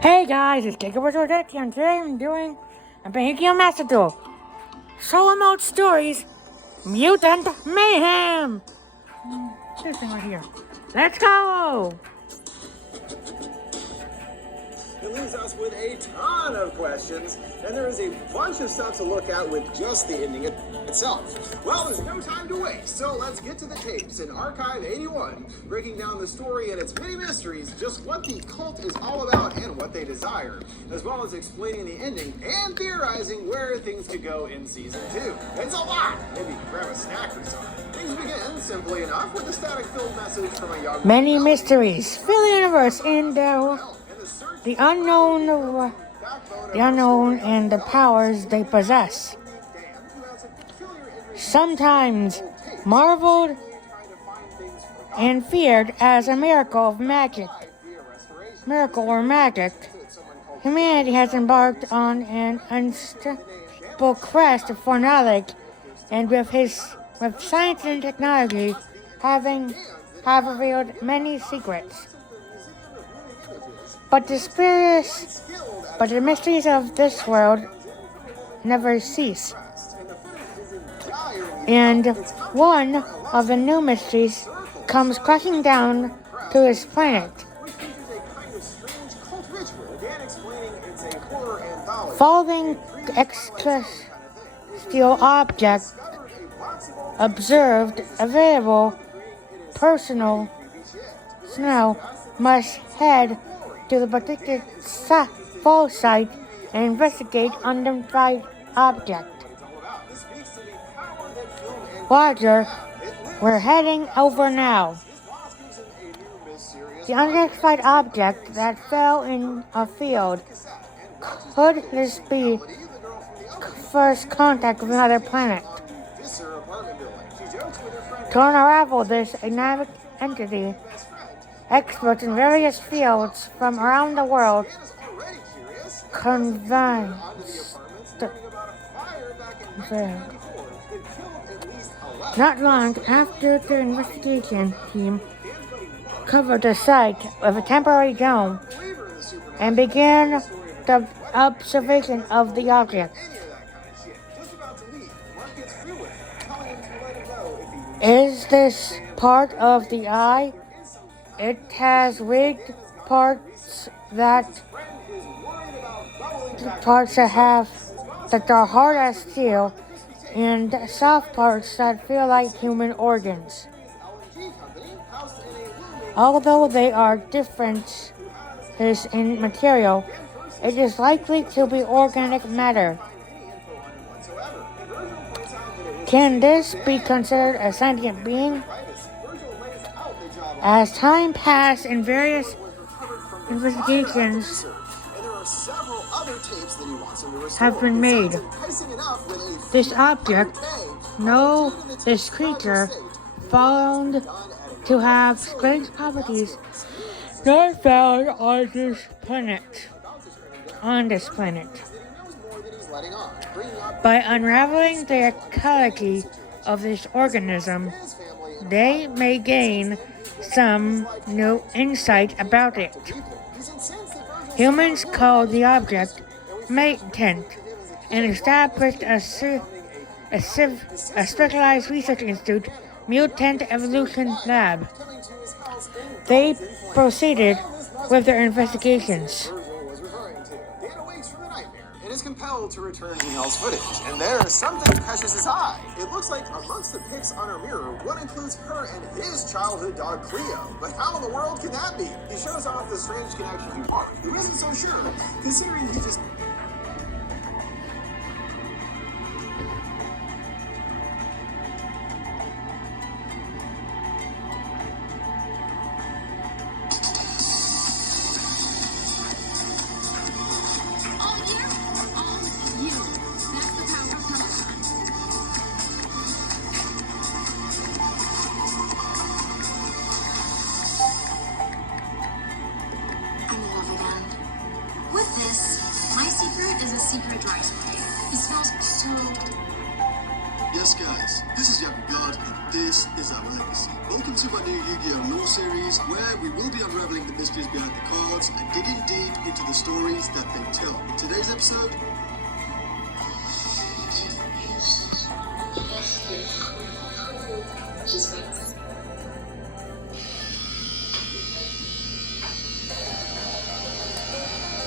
Hey guys, it's Jacob Rossetti, and today I'm doing a Yugioh Master Duel Solo Mode Stories Myutant Mayham! This thing right here. Let's go! It leaves us with a ton of questions, and there is a bunch of stuff to look at with just the ending itself. Well, there's no time to waste, so let's get to the tapes in Archive 81, breaking down the story and its many mysteries, just what the cult is all about and what they desire, as well as explaining the ending and theorizing where things could go in Season 2. It's a lot! Maybe grab a snack or something. Things begin, simply enough, with a static-filled message from a young... Many mysteries fill the universe in the unknown and the powers they possess. Sometimes marveled and feared as a miracle or magic, humanity has embarked on an unstoppable quest for knowledge, and with science and technology have revealed many secrets. But the mysteries of this world never cease. And one of the new mysteries comes crashing down to his planet. Following extraterrestrial object observed available personal snow must head to the particular fall site and investigate unidentified object. Roger, we're heading over now. The unidentified object that fell in a field. Could this be first contact with another planet? To unravel this enigmatic entity, experts in various fields from around the world convinced. Not long after the investigation team covered the site with a temporary dome and began the observation of the object. Is this part of the eye? It has rigged parts that are hard as steel, and soft parts that feel like human organs. Although they are different in material, it is likely to be organic matter. Can this be considered a sentient being? As time passed and various investigations have been made, this creature found to have strange properties not found on this planet. By unraveling the ecology of this organism, they may gain some new insight about it. Humans called the object Myutant and established a specialized research institute, Mutant Evolution Lab. They proceeded with their investigations. Is compelled to return Janelle's footage, and there's something that catches his eye. It looks like amongst the pics on her mirror, one includes her and his childhood dog Cleo. But how in the world can that be? He shows off the strange connection to Mark, who isn't so sure, considering he just... Is a secret dry spray. It smells so... Yes guys, this is Yugioh and this is our legacy. Welcome to my new Yu-Gi-Oh! Lore series where we will be unraveling the mysteries behind the cards and digging deep into the stories that they tell. In today's episode,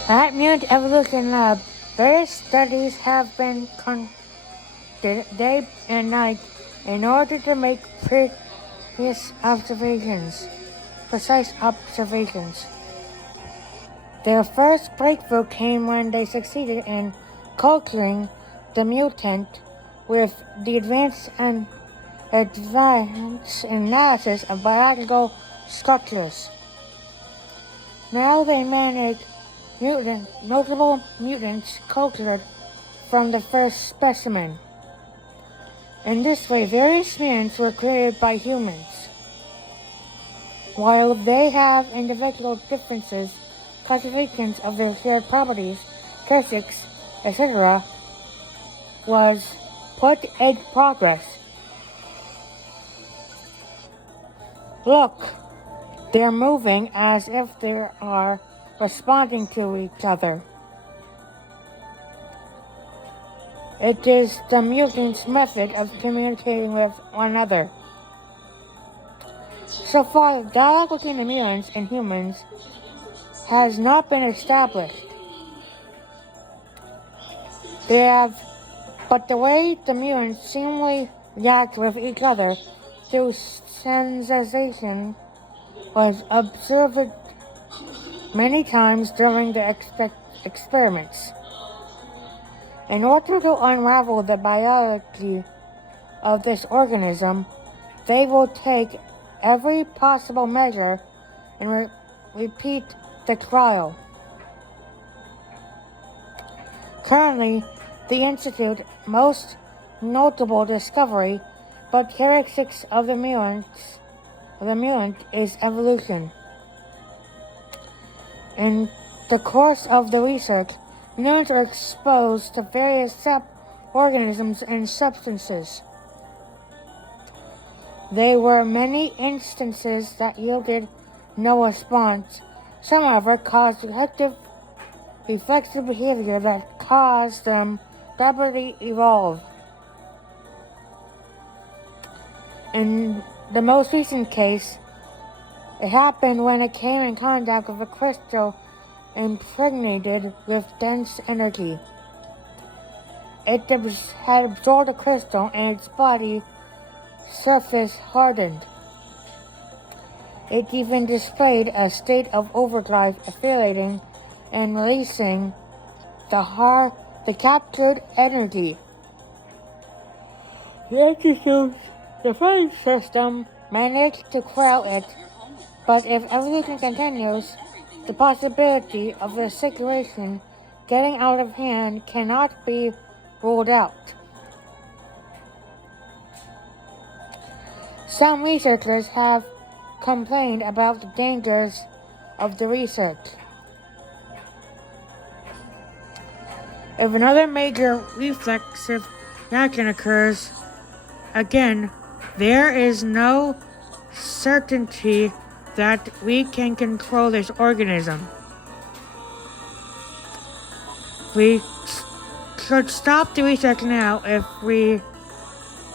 At Mutant Evolution Lab, various studies have been conducted day and night in order to make precise observations. Their first breakthrough came when they succeeded in culturing the mutant with the advanced analysis of biological structures. Now they manage notable mutants cultured from the first specimen. In this way, various mutants were created by humans. While they have individual differences, classifications of their shared properties, characteristics, etc., was put in progress. Look, they're moving as if they are responding to each other. It is the mutant's method of communicating with one another. So far, the dialogue between the mutants and humans has not been established. But the way the mutants seemingly react with each other through sensation was observed many times during the experiments. In order to unravel the biology of this organism, they will take every possible measure and repeat the trial. Currently, the Institute's most notable discovery but characteristics of the mutant is evolution. In the course of the research, mutants are exposed to various organisms and substances. There were many instances that yielded no response. Some, however, caused reflexive behavior that caused them to rapidly evolve. In the most recent case, it happened when it came in contact with a crystal impregnated with dense energy. It had absorbed the crystal and its body surface hardened. It even displayed a state of overdrive, affiliating and releasing the captured energy. The Institute's defense system managed to quell it, but if evolution continues, the possibility of the situation getting out of hand cannot be ruled out. Some researchers have complained about the dangers of the research. If another major reflexive reaction occurs, again, there is no certainty that we can control this organism. We should stop the research now if we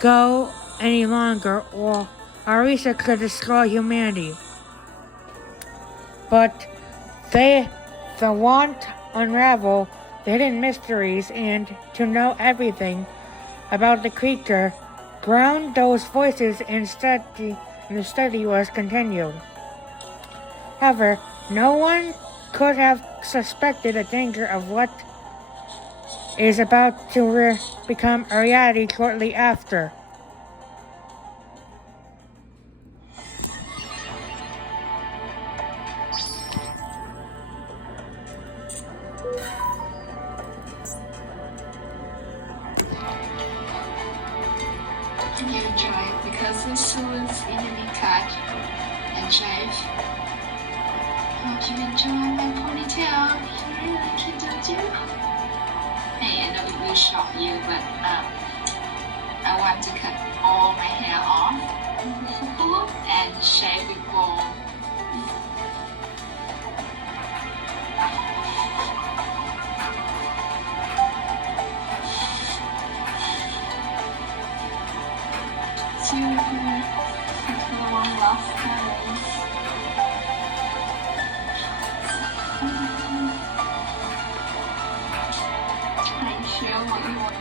go any longer, or our research could destroy humanity. But they want to unravel the hidden mysteries and to know everything about the creature. Ground those voices and the study was continued. However, no one could have suspected the danger of what is about to become a reality shortly after. Yugioh, because this was enemy cut and shave. Hope you enjoy my ponytail. You really like it, don't you? Hey, I know it will shock you, but I want to cut all my hair off and shave it bald. One last time. I'm sure what you want.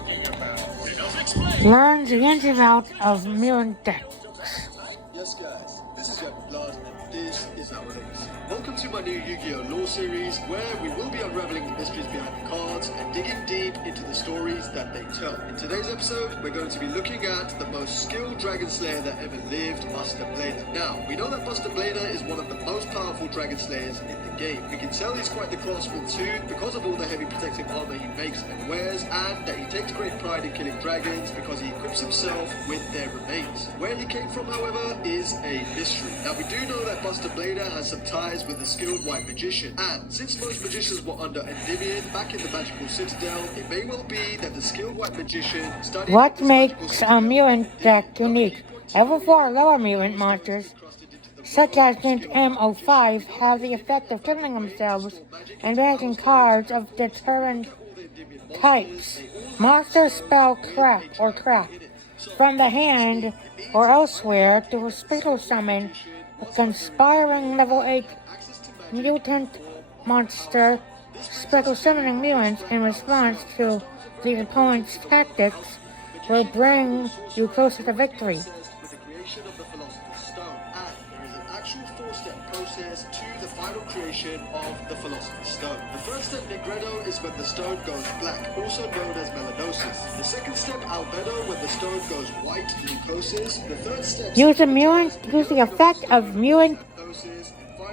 talking about? Enough explained. Learn the ins and outs of mutant decks. Yes, guys, this is Young Blood, and this is how it is. Welcome to my new Yu-Gi-Oh! Lore series, where we will be unraveling the mysteries behind the cards and digging deep into the stories that they tell. In today's episode, we're going to be looking at the most skilled Dragon Slayer that ever lived, Buster Blader. Now, we know that Buster Blader is one of the most powerful Dragon Slayers in the game. We can tell he's quite the craftsman too, because of all the heavy protective armor he makes and wears, and that he takes great pride in killing dragons because he equips himself with their remains. Where he came from, however, is a mystery. Now, we do know that Buster Blader has some ties with the skilled white magician, and since most magicians were under Endymion back in the magical citadel, it may well be that the skilled white magician studied What makes a mutant deck unique? Every 4 lower mutant monsters, such as Myutant M05, have the effect of killing themselves and granting cards of determined types. Monsters spell crack from the hand or elsewhere to a special summon a conspiring level 8 mutant monster, special summoning mutants in response to the opponent's tactics will bring you closer to victory. with the creation of the Philosopher's Stone, and there is an actual 4-step process to the final creation of the Philosopher's Stone. The first step, Negredo, is when the stone goes black, also known as melanosis. The second step, Albedo, when the stone goes white, leucosis. The third step, Use the effect of mutant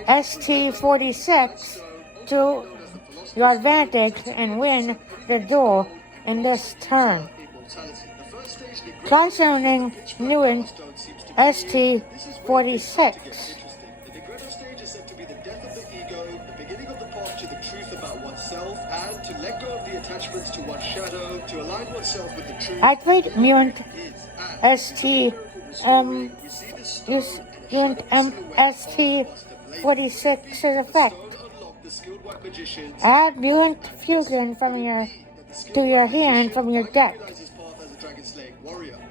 ST46 to your advantage and win the duel in this turn. Try summoning mutant ST46. The Negredo stage is said to be the death of the ego, the beginning of the path to the truth about oneself, and to let go of the attachments to one's shadow, to align oneself with the truth. Activate mutant ST46's effect. Add mutant fusion to your hand from your deck.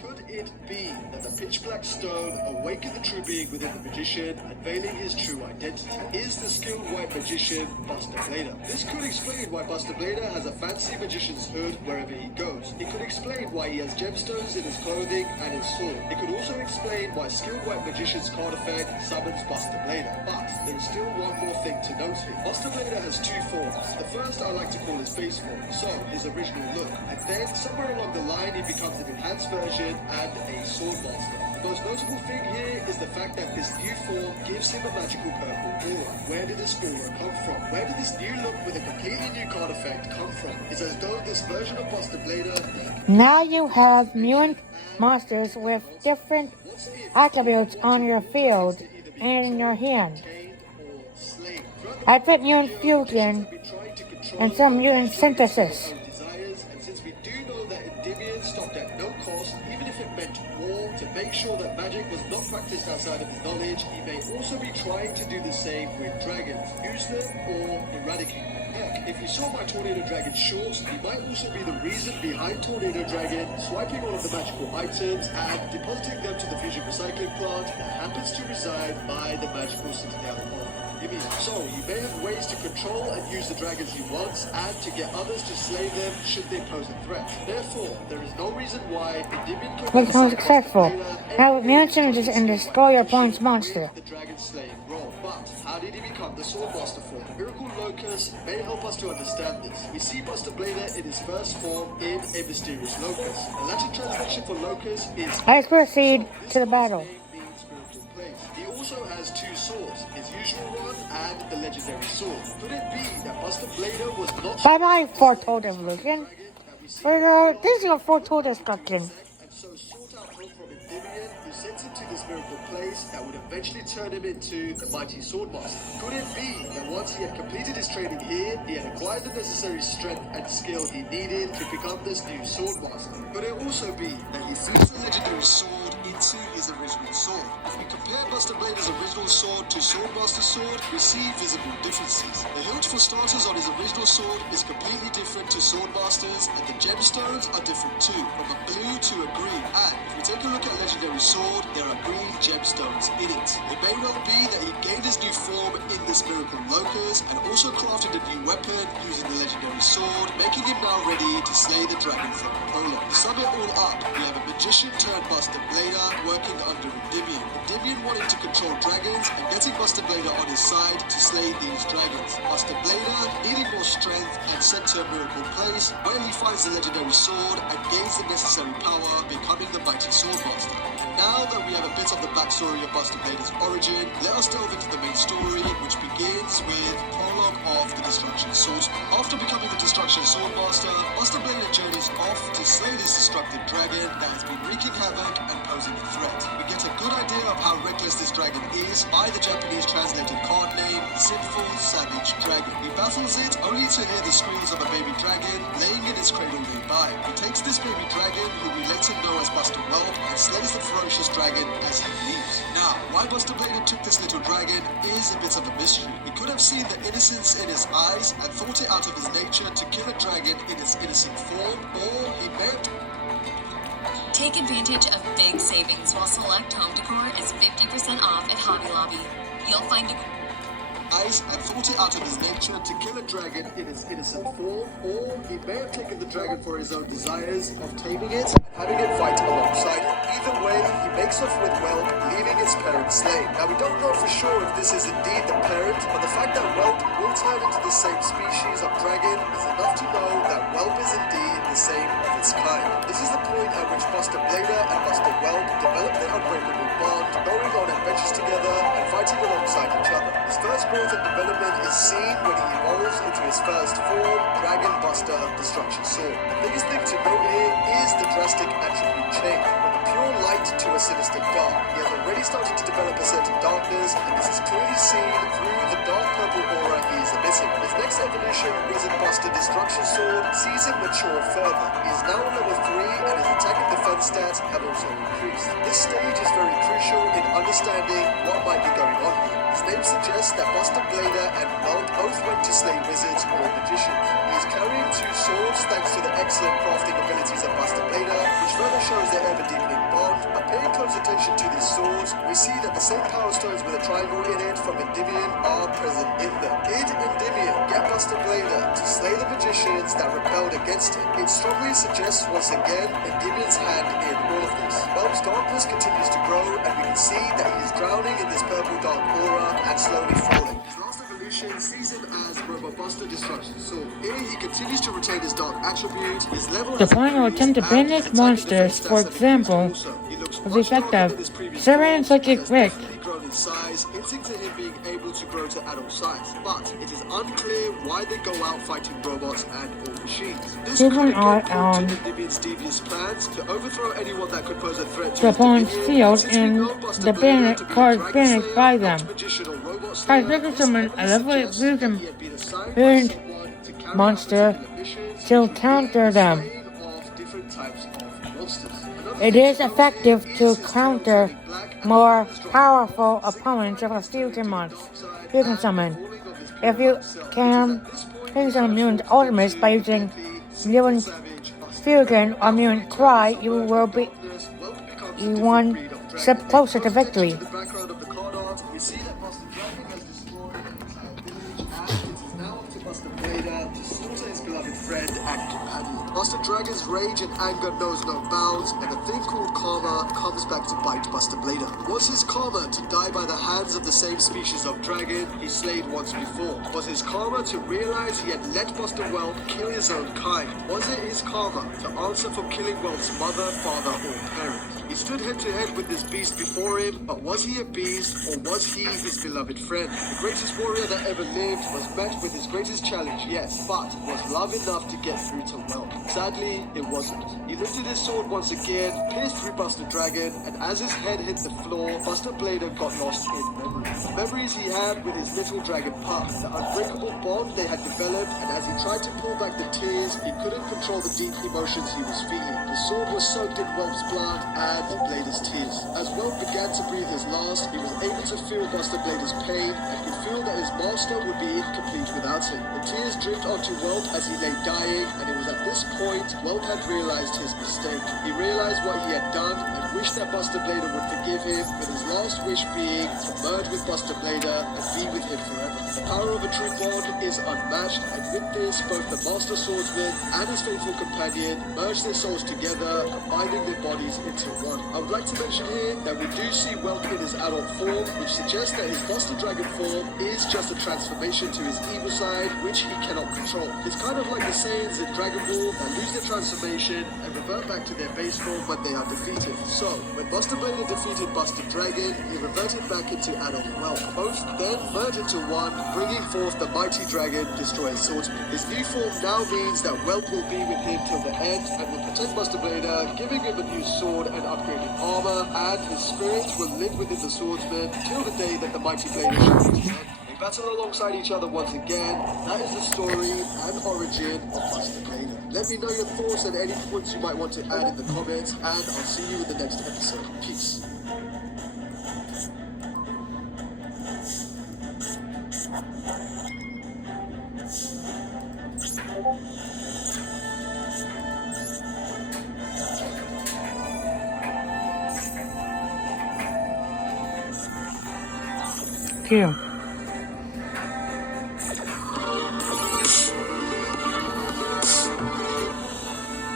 Could it be that the pitch black stone awakened the true being within the magician, unveiling his true identity? Is the skilled white magician Buster Blader? This could explain why Buster Blader has a fancy magician's hood wherever he goes. It could explain why he has gemstones in his clothing and his sword. It could also explain why skilled white magician's card effect summons Buster Blader. But there is still one more thing to note here. Buster Blader has 2 forms. The first I like to call his base form, so his original look. And then somewhere along the line he becomes an enhanced version and a sword master. The most notable thing here is the fact that this new form gives him a magical purple aura. Where did this aura come from? Where did this new look with a completely new card effect come from? It's as though this version of Buster Blader... Now you have mutant monsters with different attributes on your field and in your hand. Activate mutant fusion and some mutant synthesis. And since we do know that Endymion stopped at no cost, even if it meant war, to make sure that magic was not practiced outside of his knowledge, he may also be trying to do the same with dragons, use them or eradicate them. Heck, if you saw my Tornado Dragon shorts, he might also be the reason behind Tornado Dragon swiping all of the magical items and depositing them to the fusion recycling plant that happens to reside by the magical citadel of Endymion. So, you may have ways to control and use the dragons he wants, and to get others to slay them should they pose a threat. Therefore, there is no reason why Endymion could Become successful. Now mutant synergies and destroy your opponent's monster. the dragon slaying role. But how did he become the sword master form? Miracle Locus may help us to understand this. We see Buster Blader in his first form in a mysterious locus. The Latin translation for locus is Let's proceed to the battle. spiritual place. He also has 2 swords, his usual one and the legendary sword. Could it be that Buster Blader was not Bye-bye, foretold evolution. This is your foretold destruction. and so sought out help from Endymion, who sent him to this miracle place that would eventually turn him into the mighty swordmaster? Could it be that once he had completed his training here, he had acquired the necessary strength and skill he needed to become this new swordmaster? Could it also be that he fused the legendary sword into his original sword. If we compare Buster Blader's original sword to Swordmaster's sword, we see visible differences. The hilt for starters on his original sword is completely different to Swordmaster's, and the gemstones are different too, from a blue to a green. And if we take a look at Legendary Sword, there are green gemstones in it. It may well be that he gained his new form in this Miracle Locus, and also crafted a new weapon using the Legendary Sword, making him now ready to slay the dragon from the prologue. To sum it all up, we have a magician turned Buster Blader working under Endymion. Endymion wanting to control dragons and getting Buster Blader on his side to slay these dragons. Buster Blader needing more strength and sent to a miracle place where he finds the Legendary Sword and gains the necessary power, becoming the mighty Swordmaster. Now that we have a bit of the backstory of Buster Blader's origin, let us delve into the main story, which begins with prologue of the Destruction Swordsman. After becoming the Destruction Swordmaster, Buster Blader journeys off to slay this destructive dragon that has been wreaking havoc and posing a threat. We get a good idea of how reckless this dragon is by the Japanese translated card name, the Sinful Savage Dragon. He battles it only to hear the squeals of a baby dragon laying in its cradle nearby. He takes this baby dragon, who we later know as Buster Whelp, and slays the ferocious dragon as he leaves. Now, why Buster Blader took this little dragon is a bit of a mystery. He could have seen the innocence in his eyes and thought it out of his nature to kill a dragon in its innocent form, or he may have... Take advantage of big savings while select home decor is 50% off at Hobby Lobby. You'll find eyes and thought it out of his nature to kill a dragon in its innocent form, or he may have taken the dragon for his own desires of taming it and having it fight alongside him. Either way, he makes off with Whelp, leaving its parent slain. Now, we don't know for sure if this is indeed the parent, but the fact that Whelp will turn into the same species of dragon is enough to know that Whelp is indeed the same of its kind. This is the point at which Buster Blader and Buster Whelp develop their unbreakable bond, going on adventures together and fighting alongside each other. His first growth and development is seen when he evolves into his first form, Dragon Buster of Destruction Sword. The biggest thing to note here is the drastic attribute change. From the pure light to a sinister dark, he has already started to develop a certain darkness, and this is clearly seen through the dark purple aura he is emitting. His next evolution, Wizard Buster Destruction Sword, sees him mature further. He is now level 3, and his attack and defense stats have also increased. This stage is very crucial in understanding what might be going on here. His name suggests that Buster Blader and Whelp both went to slay wizards or magicians. He is carrying 2 swords thanks to the excellent crafting abilities of Buster Blader, which further shows their ever-deepening bond. By paying close attention to these swords, we see that the same power stones with a triangle in it from Endymion are present in them. Did Endymion get Buster Blader to slay the magicians that rebelled against him? It strongly suggests once again Endymion's hand in all of this. Whelp's darkness continues to grow, and we can see that he is drowning in this purple dark aura and slowly falling. His last evolution sees him as Robo Buster Destruction Sword. Here he continues to retain his dark attribute. His level The final attempt to banish monsters, for example, was effective. Servant Psychic Rick. Grown in size, hinting to him being able to grow to adult size. But it is unclear why they go out fighting robots and or machines. This could Different get art, Endymion's devious plans to overthrow anyone that could pose a threat to the his opponent's dominion. field Since we and know Buster the Blader banished to be a cards dragon banished slayer, by not them. magician or robot Has slayer, been this summoned only a level suggests that wisdom he had been assigned by burn someone to carry out monster particular missions, to which would counter be the them. slaying of different types of monsters. Another It thing is to note effective here to is his tail counter turning black and more strong. powerful opponents of a fusion monster you can summon. If you can summon Mutant Ultimates by using Mutant Fusion or Mutant Cry, you will be one step closer to victory. The background of the card art, we see that Buster Dragon has destroyed an entire village, and it is now up to Buster Blader to slaughter his beloved friend and companion. Buster Dragon's rage and anger knows no bounds, and a thing called karma comes back to bite Buster Blader. Was his karma to die by the hands of the same species of dragon he slayed once before? Was his karma to realize he had let Buster Whelp kill his own kind? Was it his karma to answer for killing Whelp's mother, father, or parent? He stood head to head with this beast before him, but was he a beast or was he his beloved friend? The greatest warrior that ever lived was met with his greatest challenge, yes, but was love enough to get through to Whelp? sadly, it wasn't. He lifted his sword once again, pierced through Buster Dragon, and as his head hit the floor, Buster Blader got lost in memories. The memories he had with his little dragon pup, the unbreakable bond they had developed, and as he tried to pull back the tears, he couldn't control the deep emotions he was feeling. The sword was soaked in Whelp's blood and Blader's tears. As Whelp began to breathe his last, he was able to feel Buster Blader's pain and could feel that his master would be incomplete without him. The tears dripped onto Whelp as he lay dying, and it was at this point Whelp had realized his mistake. He realized what he had done and wished that Buster Blader would forgive him, with his last wish being to merge with Buster Blader and be with him forever. The power of a true bond is unmatched, and with this, both the Master Swordsman and his faithful companion merge their souls together, combining their bodies into one. I would like to mention here that we do see Whelp in his adult form, which suggests that his Buster Dragon form is just a transformation to his evil side, which he cannot control. It's kind of like the Saiyans in Dragon Ball that lose their transformation and revert back to their base form when they are defeated. So, when Buster Blader defeated Buster Dragon, he reverted back into adult Whelp. Both then merged into one, bringing forth the mighty dragon, Destroyer Swordsman. His new form now means that Whelp will be with him till the end and will protect Buster Blader, giving him a new sword and upgraded armor, and his spirit will live within the swordsman till the day that the mighty Blader shall return. They battle alongside each other once again. That is the story and origin of Buster Blader. Let me know your thoughts and any points you might want to add in the comments, and I'll see you in the next episode. Peace. Cute.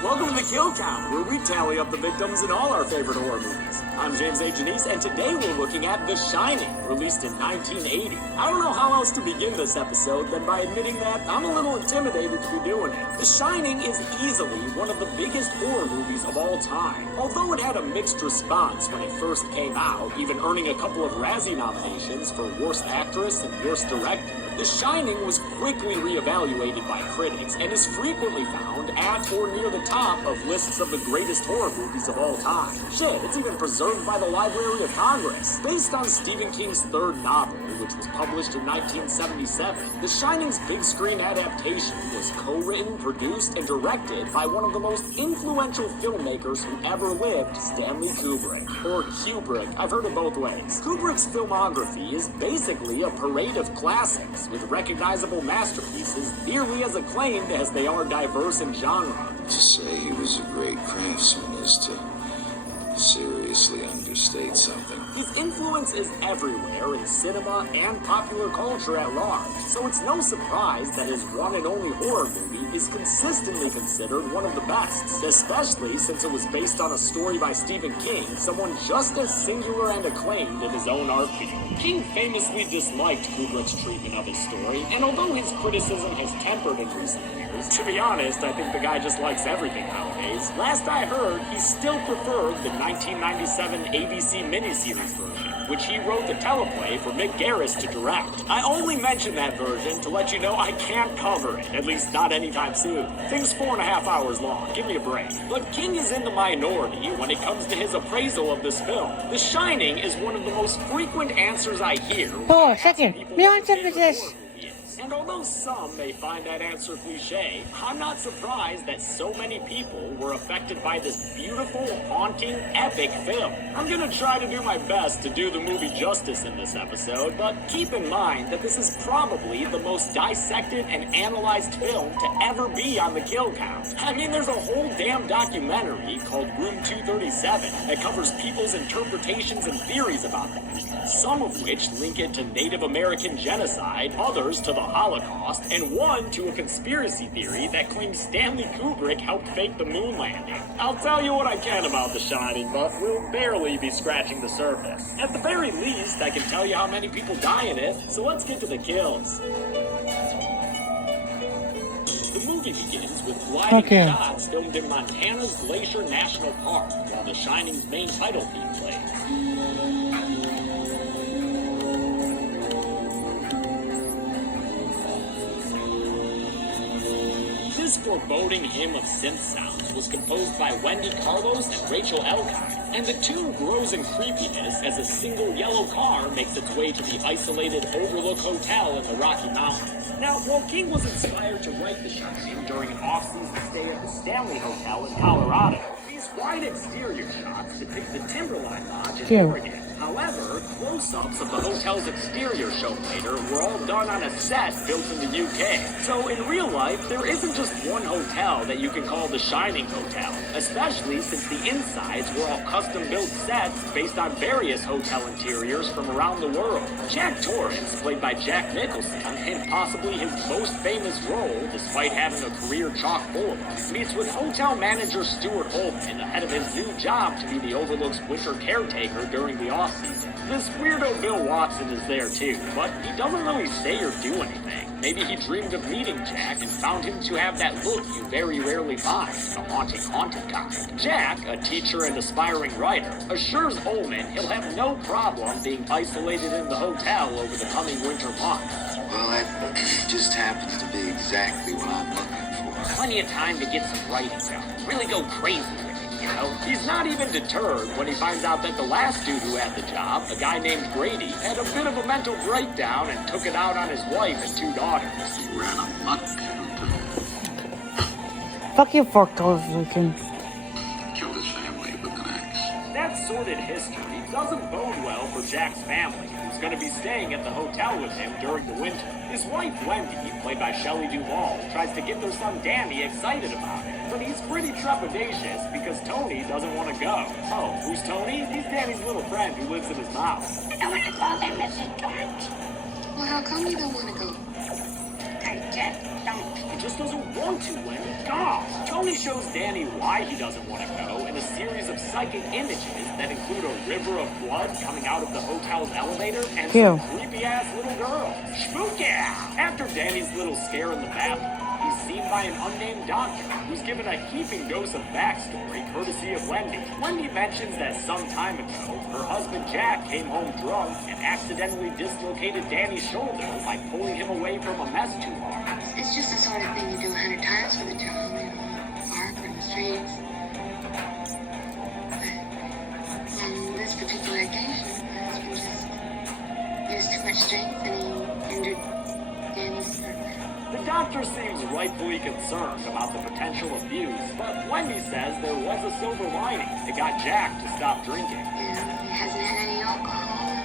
Welcome to the Kill Count, where we tally up the victims in all our favorite horror movies. I'm James A. Janice, and today we're looking at The Shining, released in 1980. I don't know how else to begin this episode than by admitting that I'm a little intimidated to be doing it. The Shining is easily one of the biggest horror movies of all time. Although it had a mixed response when it first came out, even earning a couple of Razzie nominations for Worst Actress and Worst Director, The Shining was quickly reevaluated by critics and is frequently found at or near the top of lists of the greatest horror movies of all time. Shit, it's even preserved by the Library of Congress. Based on Stephen King's third novel, which was published in 1977, The Shining's big screen adaptation was co-written, produced, and directed by one of the most influential filmmakers who ever lived, Stanley Kubrick. Or Kubrick, I've heard it both ways. Kubrick's filmography is basically a parade of classics, with recognizable masterpieces nearly as acclaimed as they are diverse in genre. To say he was a great craftsman is to seriously understate something. His influence is everywhere in cinema and popular culture at large, so it's no surprise that his one and only horror movie is consistently considered one of the best, especially since it was based on a story by Stephen King, someone just as singular and acclaimed in his own art field. King famously disliked Kubrick's treatment of his story, and although his criticism has tempered in recent years, to be honest, I think the guy just likes everything nowadays. Last I heard, he still preferred the 1997 ABC miniseries version, which he wrote the teleplay for Mick Garris to direct. I only mention that version to let you know I can't cover it, at least not anytime soon. Thing's 4.5 hours long, give me a break. But King is in the minority when it comes to his appraisal of this film. The Shining is one of the most frequent answers I hear. Oh, second. Me answer for this. And although some may find that answer cliche, I'm not surprised that so many people were affected by this beautiful, haunting, epic film. I'm gonna try to do my best to do the movie justice in this episode, but keep in mind that this is probably the most dissected and analyzed film to ever be on the Kill Count. I mean, there's a whole damn documentary called Room 237 that covers people's interpretations and theories about the movie, some of which link it to Native American genocide, others to the Holocaust, and one to a conspiracy theory that claims Stanley Kubrick helped fake the moon landing. I'll tell you what I can about The Shining, but we'll barely be scratching the surface. At the very least, I can tell you how many people die in it, so let's get to the kills. The movie begins with gliding shots filmed in Montana's Glacier National Park, while The Shining's main title theme plays. This foreboding hymn of synth sounds was composed by Wendy Carlos and Rachel Elcock, and the tune grows in creepiness as a single yellow car makes its way to the isolated Overlook Hotel in the Rocky Mountains. Now, while King was inspired to write The Shining during an off-season stay at the Stanley Hotel in Colorado, these wide exterior shots depict the Timberline Lodge in Oregon. However, close-ups of the hotel's exterior shown later were all done on a set built in the UK. So in real life, there isn't just one hotel that you can call the Shining Hotel, especially since the insides were all custom-built sets based on various hotel interiors from around the world. Jack Torrance, played by Jack Nicholson, in possibly his most famous role, despite having a career chock full of them, meets with hotel manager Stuart Holman ahead of his new job to be the Overlook's winter caretaker during the off-season. This weirdo Bill Watson is there too, but he doesn't really say or do anything. Maybe he dreamed of meeting Jack and found him to have that look you very rarely find, a haunted kind. Jack, a teacher and aspiring writer, assures Ullman he'll have no problem being isolated in the hotel over the coming winter months. Well, that just happens to be exactly what I'm looking for. Plenty of time to get some writing done. Really go crazy with it, you know? He's not even deterred when he finds out that the last dude who had the job, a guy named Grady, had a bit of a mental breakdown and took it out on his wife and 2 daughters. He ran amok. Fuck you, fork toes, Lincoln. Killed his family with an axe. That sordid history doesn't bode well for Jack's family, who's going to be staying at the hotel with him during the winter. His wife, Wendy, played by Shelley Duvall, tries to get their son Danny excited about it, but he's pretty trepidatious because Tony doesn't want to go. Oh, who's Tony? He's Danny's little friend who lives in his mouth. I want to go there, Mrs. Torrance. Well, how come you don't want to go? I just don't. He just doesn't want to, Wendy. God! Tony shows Danny why he doesn't want to go in a series of psychic images that include a river of blood coming out of the hotel's elevator and some creepy-ass little girl. Spooky! After Danny's little scare in the bathroom, he's seen by an unnamed doctor who's given a heaping dose of backstory courtesy of Wendy. Wendy mentions that some time ago, her husband Jack came home drunk and accidentally dislocated Danny's shoulder by pulling him away from a mess too hard. It's just the sort of thing you do 100 times for the job, you know, park or in the streets. But on this particular occasion, my husband just used too much strength and he injured Danny's nerve. The doctor seems rightfully concerned about the potential abuse, but Wendy says there was a silver lining. It got Jack to stop drinking. Yeah, he hasn't had any alcohol in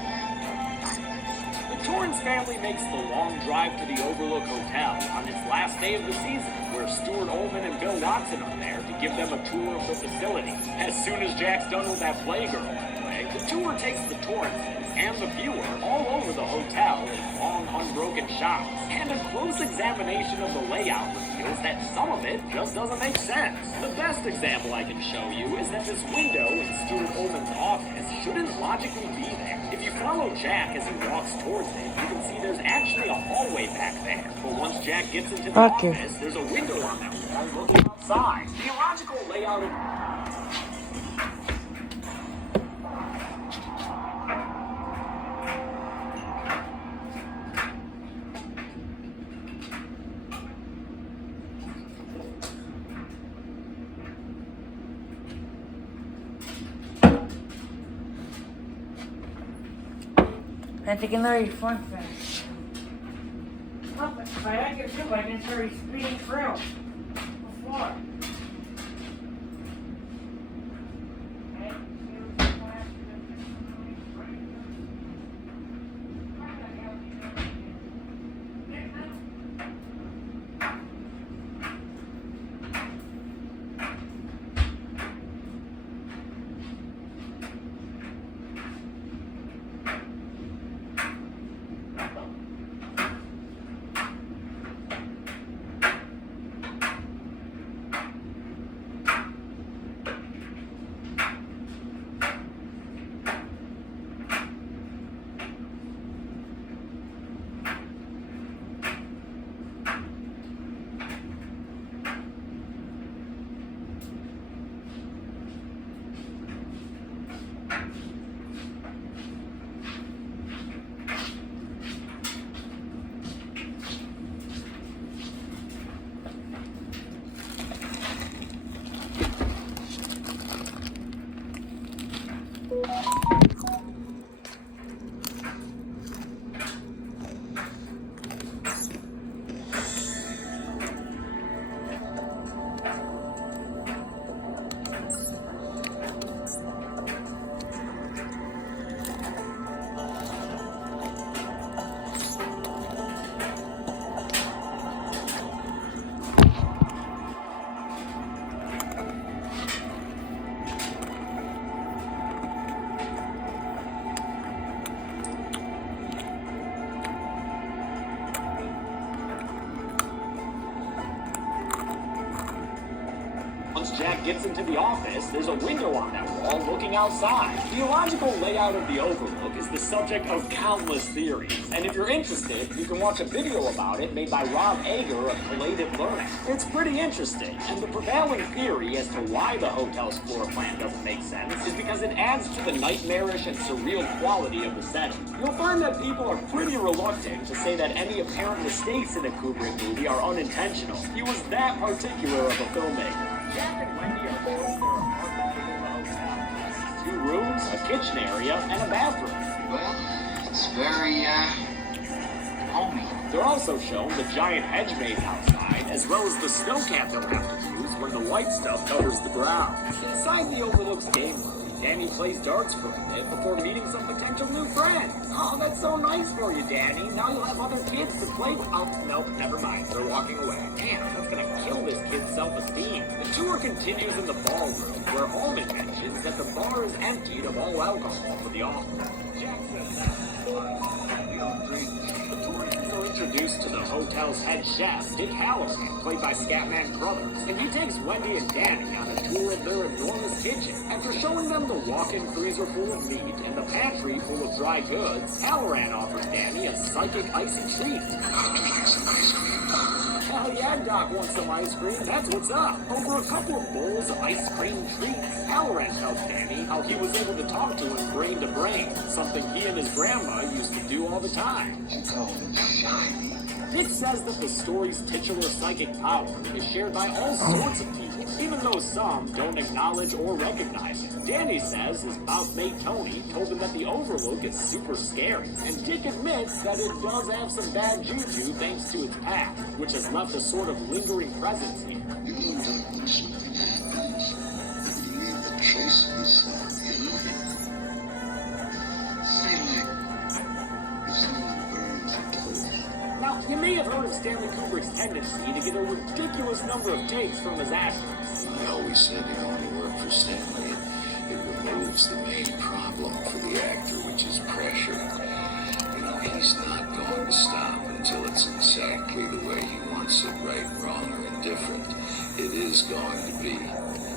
5 months. The Torrance family makes the long drive to the Overlook Hotel on its last day of the season, where Stuart Ullman and Bill Watson are there to give them a tour of the facility. As soon as Jack's done with that playgirl anyway, the tour takes the Torrances and the viewer all over the hotel in long, unbroken shots. And a close examination of the layout reveals that some of it just doesn't make sense. The best example I can show you is that this window in Stuart Ullman's office shouldn't logically be there. If you follow Jack as he walks towards it, you can see there's actually a hallway back there. But once Jack gets into the office, there's a window on that wall looking outside. The illogical layout of... I think another fun thing. Look, if I like it too, I can start speeding through before. Once Jack gets into the office, there's a window on that wall looking outside. The illogical layout of the Overlook is the subject of countless theories, and if you're interested, you can watch a video about it made by Rob Ager of Collated Learning. It's pretty interesting, and the prevailing theory as to why the hotel's floor plan doesn't make sense is because it adds to the nightmarish and surreal quality of the setting. You'll find that people are pretty reluctant to say that any apparent mistakes in a Kubrick movie are unintentional. He was that particular of a filmmaker. Jack and Wendy are both their apartment within the hotel. 2 rooms, a kitchen area, and a bathroom. Well, it's very, homey. They're also shown the giant hedge maze outside, as well as the snow cap they'll have to use when the white stuff covers the ground. Inside the Overlook's game room, Danny plays darts for a bit before meeting some potential new friends. Oh, that's so nice for you, Danny. Now you'll have other kids to play with. Oh, nope, never mind. They're walking away. Damn, that's gonna kill this kid's self-esteem. The tour continues in the ballroom, where Holman mentions that the bar is emptied of all alcohol for the office. Jack says that. We don't drink. The tourists are introduced to the hotel's head chef, Dick Halloran, played by Scatman Crothers, and he takes Wendy and Danny on a tour of their enormous kitchen. After showing them the walk-in freezer full of meat and the pantry full of dry goods, Halloran offers Danny a psychic icy treat. Hell yeah, Doc wants some ice cream. That's what's up. Over a couple of bowls of ice cream treats, Halloran tells Danny how he was able to talk to him brain to brain, something he and his grandma used to do all the time. You call it shiny. Dick says that the story's titular psychic power is shared by all sorts of people, even though some don't acknowledge or recognize it. Danny says his mouthmate Tony told him that the Overlook is super scary, and Dick admits that it does have some bad juju thanks to its past, which has left a sort of lingering presence here. You know that when something happens, you leave a trace of yourself behind. Say like, if someone burns a toast. Now, you may have heard of Stanley Kubrick's tendency to get a ridiculous number of takes from his actors. I always said you don't want to work for Stanley. It removes the main problem for the actor, which is pressure. You know, he's not going to stop until it's exactly the way he wants it, right, wrong, or indifferent. It is going to be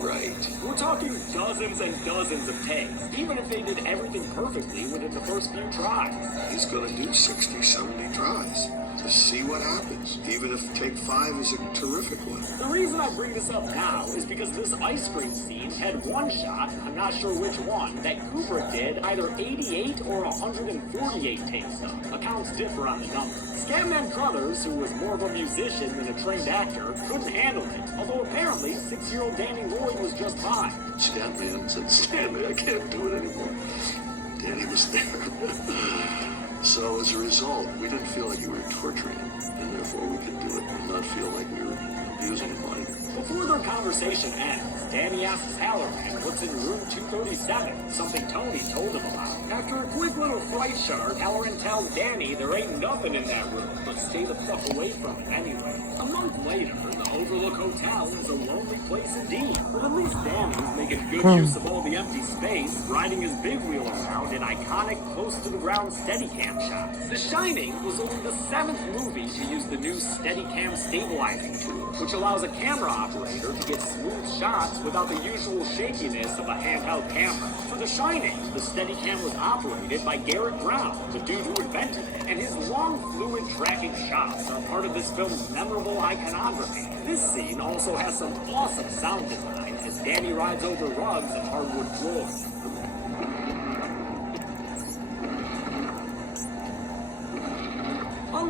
right. We're talking dozens and dozens of takes, even if they did everything perfectly within the first few tries. He's gonna do 60, 70 tries to see what happens, even if take 5 is a terrific one. The reason I bring this up now is because this ice cream scene had one shot, I'm not sure which one, that Kubrick did either 88 or 148 takes of. Accounts differ on the number. Scatman Crothers, who was more of a musician than a trained actor, couldn't handle it, although apparently 6-year-old Danny Roy was just fine. Scatman said, Stanley, I can't do it anymore. Danny was there. So as a result, we didn't feel like you were torturing him, and therefore we could do it and not feel like we were abusing him minor. Before their conversation ends, Danny asks Halloran what's in room 237, something Tony told him about. After a quick little flight chart, Halloran tells Danny there ain't nothing in that room, but stay the fuck away from it anyway. A month later, the Overlook Hotel is a lonely place indeed, but at least Danny's making good use of all the empty space, riding his big wheel around in iconic close-to-the-ground Steadicam shots. The Shining was only the 7th movie to use the new Steadicam stabilizing tool, which allows a camera operator to get smooth shots without the usual shakiness of a handheld camera. For The Shining, the Steadicam was operated by Garrett Brown, the dude who invented it, and his long fluid tracking shots are part of this film's memorable iconography. This scene also has some awesome sound design as Danny rides over rugs and hardwood floors.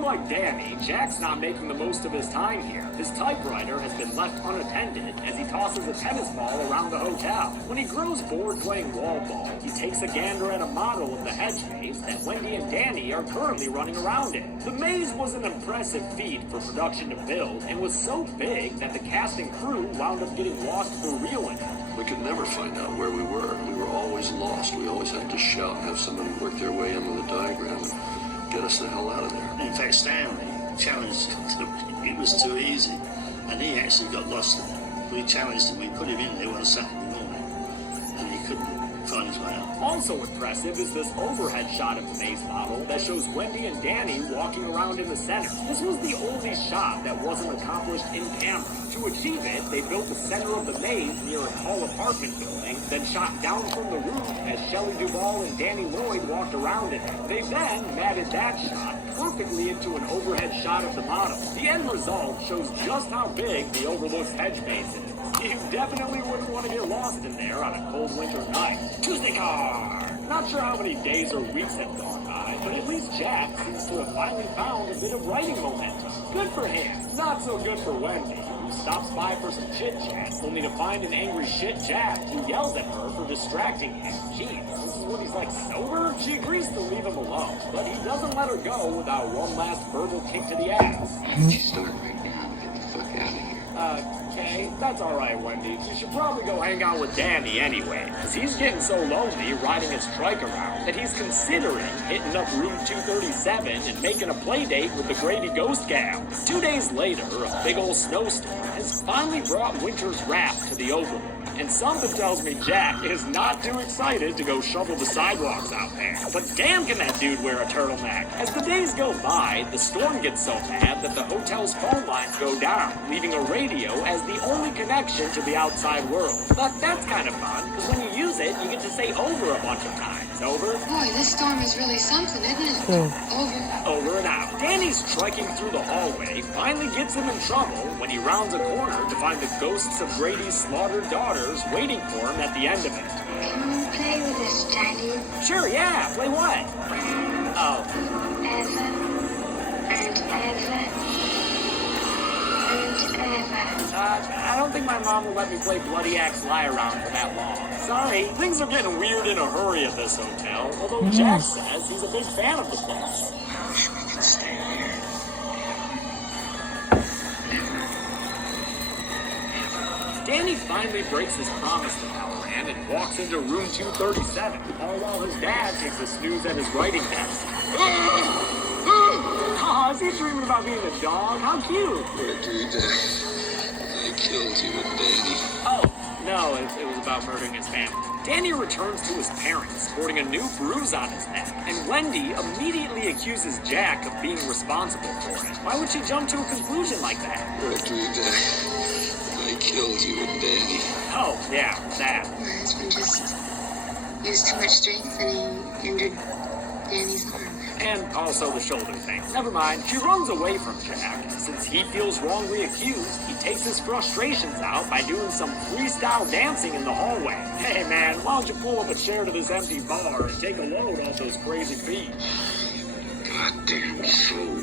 like Danny, Jack's not making the most of his time here. His typewriter has been left unattended as he tosses a tennis ball around the hotel. When he grows bored playing wall ball, he takes a gander at a model of the hedge maze that Wendy and Danny are currently running around in. The maze was an impressive feat for production to build and was so big that the cast and crew wound up getting lost for real in it. We could never find out where we were. We were always lost. We always had to shout and have somebody work their way in with a diagram and get us the hell out of there. In fact, Stanley challenged him. It was too easy, and he actually got lost in it. We challenged him. We put him in there one Saturday morning, and he couldn't find his way out. Also impressive is this overhead shot of the maze model that shows Wendy and Danny walking around in the center. This was the only shot that wasn't accomplished in camera. To achieve it, they built the center of the maze near a tall apartment building, then shot down from the roof as Shelley Duvall and Danny Lloyd walked around in it. They then matted that shot perfectly into an overhead shot of the model. The end result shows just how big the overlooked hedge maze is. You definitely wouldn't want to get lost in there on a cold winter night. Tuesday car! Not sure how many days or weeks have gone by, but at least Jack seems to have finally found a bit of writing momentum. Good for him. Not so good for Wendy, who stops by for some chit-chat, only to find an angry shit Jack who yells at her for distracting him. Geez, this is what he's like sober? She agrees to leave him alone, but he doesn't let her go without one last verbal kick to the ass. She's starting right now. Get the fuck out of here. Okay, that's alright, Wendy. You should probably go hang out with Danny anyway, because he's getting so lonely riding his trike around that he's considering hitting up room 237 and making a play date with the Grady Ghost Gal. 2 days later, a big old snowstorm has finally brought winter's wrath to the Overlook, and something tells me Jack is not too excited to go shovel the sidewalks out there. But damn can that dude wear a turtleneck. As the days go by, the storm gets so bad that the hotel's phone lines go down, leaving a radio as the only connection to the outside world. But that's kind of fun, because when you use it, you get to say over a bunch of times. Over. Boy, this storm is really something, isn't it? Over and out. Danny's trekking through the hallway, finally gets him in trouble when he rounds a corner to find the ghosts of Grady's slaughtered daughters waiting for him at the end of it. Can you play with us, Daddy? Sure, yeah. Play what? Oh. Ever and ever and ever. I don't think my mom will let me play Bloody Axe Lie Around for that long. Sorry, things are getting weird in a hurry at this hotel, although Jack says he's a big fan of the place. I wish we could stay here. Danny finally breaks his promise to Halloran and walks into room 237, all while his dad takes a snooze at his writing desk. Aw, is he dreaming about being a dog? How cute! Where do you die? I killed you and Danny. Oh, no, it was about murdering his family. Danny returns to his parents, sporting a new bruise on his neck, and Wendy immediately accuses Jack of being responsible for it. Why would she jump to a conclusion like that? Where do you die? I killed you and Danny. Oh, yeah, that. My husband just used too much strength and he injured Danny's arm. And also the shoulder thing. Never mind, she runs away from Jack. Since he feels wrongly accused, he takes his frustrations out by doing some freestyle dancing in the hallway. Hey man, why don't you pull up a chair to this empty bar and take a load off those crazy feet? Goddamn soul.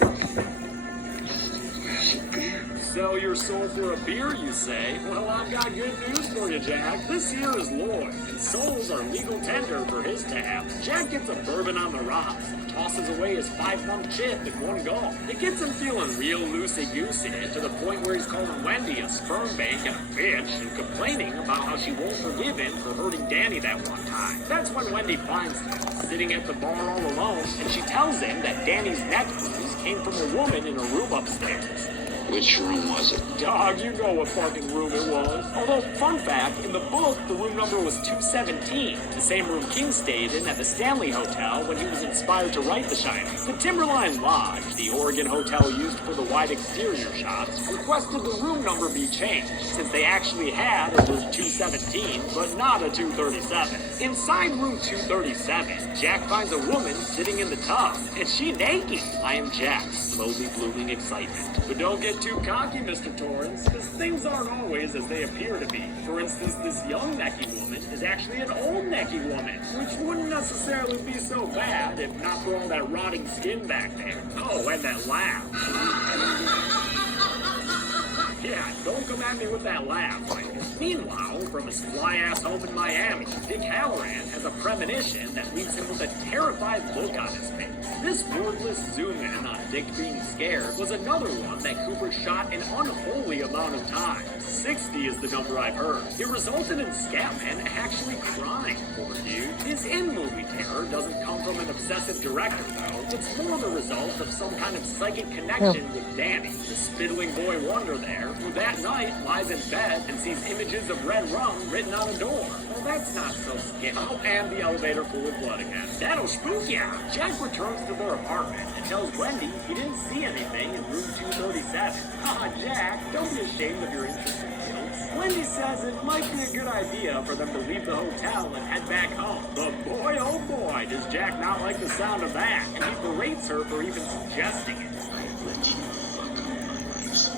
Where's the beer? Sell your soul for a beer, you say? Well, I've got good news for you, Jack. This here is Lloyd, and souls are legal tender for his tab. Jack gets a bourbon on the rocks and tosses away his 5-month chip in one gulp. It gets him feeling real loosey-goosey, to the point where he's calling Wendy a sperm bank and a bitch, and complaining about how she won't forgive him for hurting Danny that one time. That's when Wendy finds him, sitting at the bar all alone, and she tells him that Danny's neck bruise came from a woman in a room upstairs. Which room was it? Dog, you know what fucking room it was. Although, fun fact, in the book, the room number was 217, the same room King stayed in at the Stanley Hotel when he was inspired to write The Shining. The Timberline Lodge, the Oregon hotel used for the wide exterior shots, requested the room number be changed, since they actually had a room 217, but not a 237. Inside room 237, Jack finds a woman sitting in the tub, and she naked. I am Jack's slowly blooming excitement. But don't get too cocky, Mr. Torrance, because things aren't always as they appear to be. For instance, this young necky woman is actually an old necky woman, which wouldn't necessarily be so bad if not for all that rotting skin back there. Oh, and that laugh. Yeah, don't come at me with that laugh, Michael. Meanwhile, from his fly-ass home in Miami, Dick Halloran has a premonition that leaves him with a terrified look on his face. This wordless zoom-in on Dick being scared was another one that Cooper shot an unholy amount of times. 60 is the number I've heard. It resulted in Scatman actually crying, poor dude. His in-movie terror doesn't come from an obsessive director, though. It's more the result of some kind of psychic connection with Danny, the spittling boy wonder there, who that night lies in bed and sees images of red rum written on a door. Well, that's not so scary. Oh, and the elevator full of blood again. That'll spook ya! Jack returns to their apartment and tells Wendy he didn't see anything in room 237. Ah, Jack, don't be ashamed of your interest in guilds. Wendy says it might be a good idea for them to leave the hotel and head back home. But boy, oh boy, does Jack not like the sound of that, and he berates her for even suggesting it. I'll let you fuck up my race.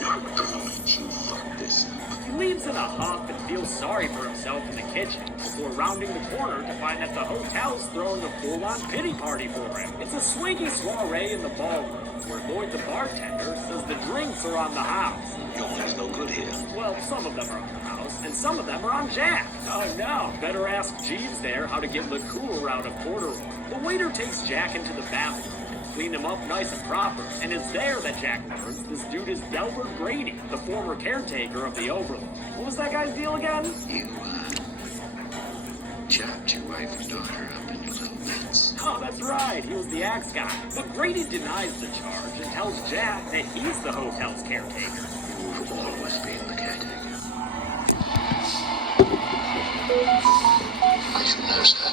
Not gonna let you fuck this up. He leaves in a huff and feels sorry for himself in the kitchen before rounding the corner to find that the hotel's throwing a full-on pity party for him. It's a swanky soiree in the ballroom where Lloyd the bartender says the drinks are on the house. There's no good here. Well, some of them are on the house, and some of them are on Jack. Oh no, better ask Jeeves there how to get liqueur out of corduroy. The waiter takes Jack into the bathroom and clean him up nice and proper, and it's there that Jack learns this dude is Delbert Grady, the former caretaker of the Overlook. What was that guy's deal again? You, chopped your wife and daughter up into little bits. Oh, that's right, he was the axe guy. But Grady denies the charge and tells Jack that he's the hotel's caretaker. You've always been the caretaker. I should know, sir.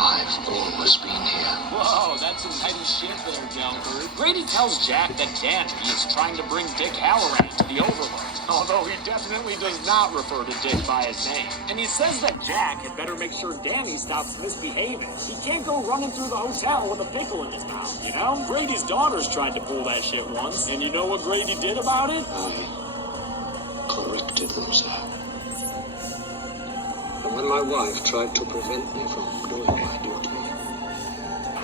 I've always been here. Whoa, that's some heady shit there, Delbert. Grady tells Jack that Danny is trying to bring Dick Halloran to the Overlook, although he definitely does not refer to Dick by his name. And he says that Jack had better make sure Danny stops misbehaving. He can't go running through the hotel with a pickle in his mouth, you know? Grady's daughters tried to pull that shit once, and you know what Grady did about it? I corrected them, sir. And when my wife tried to prevent me from doing my duty, I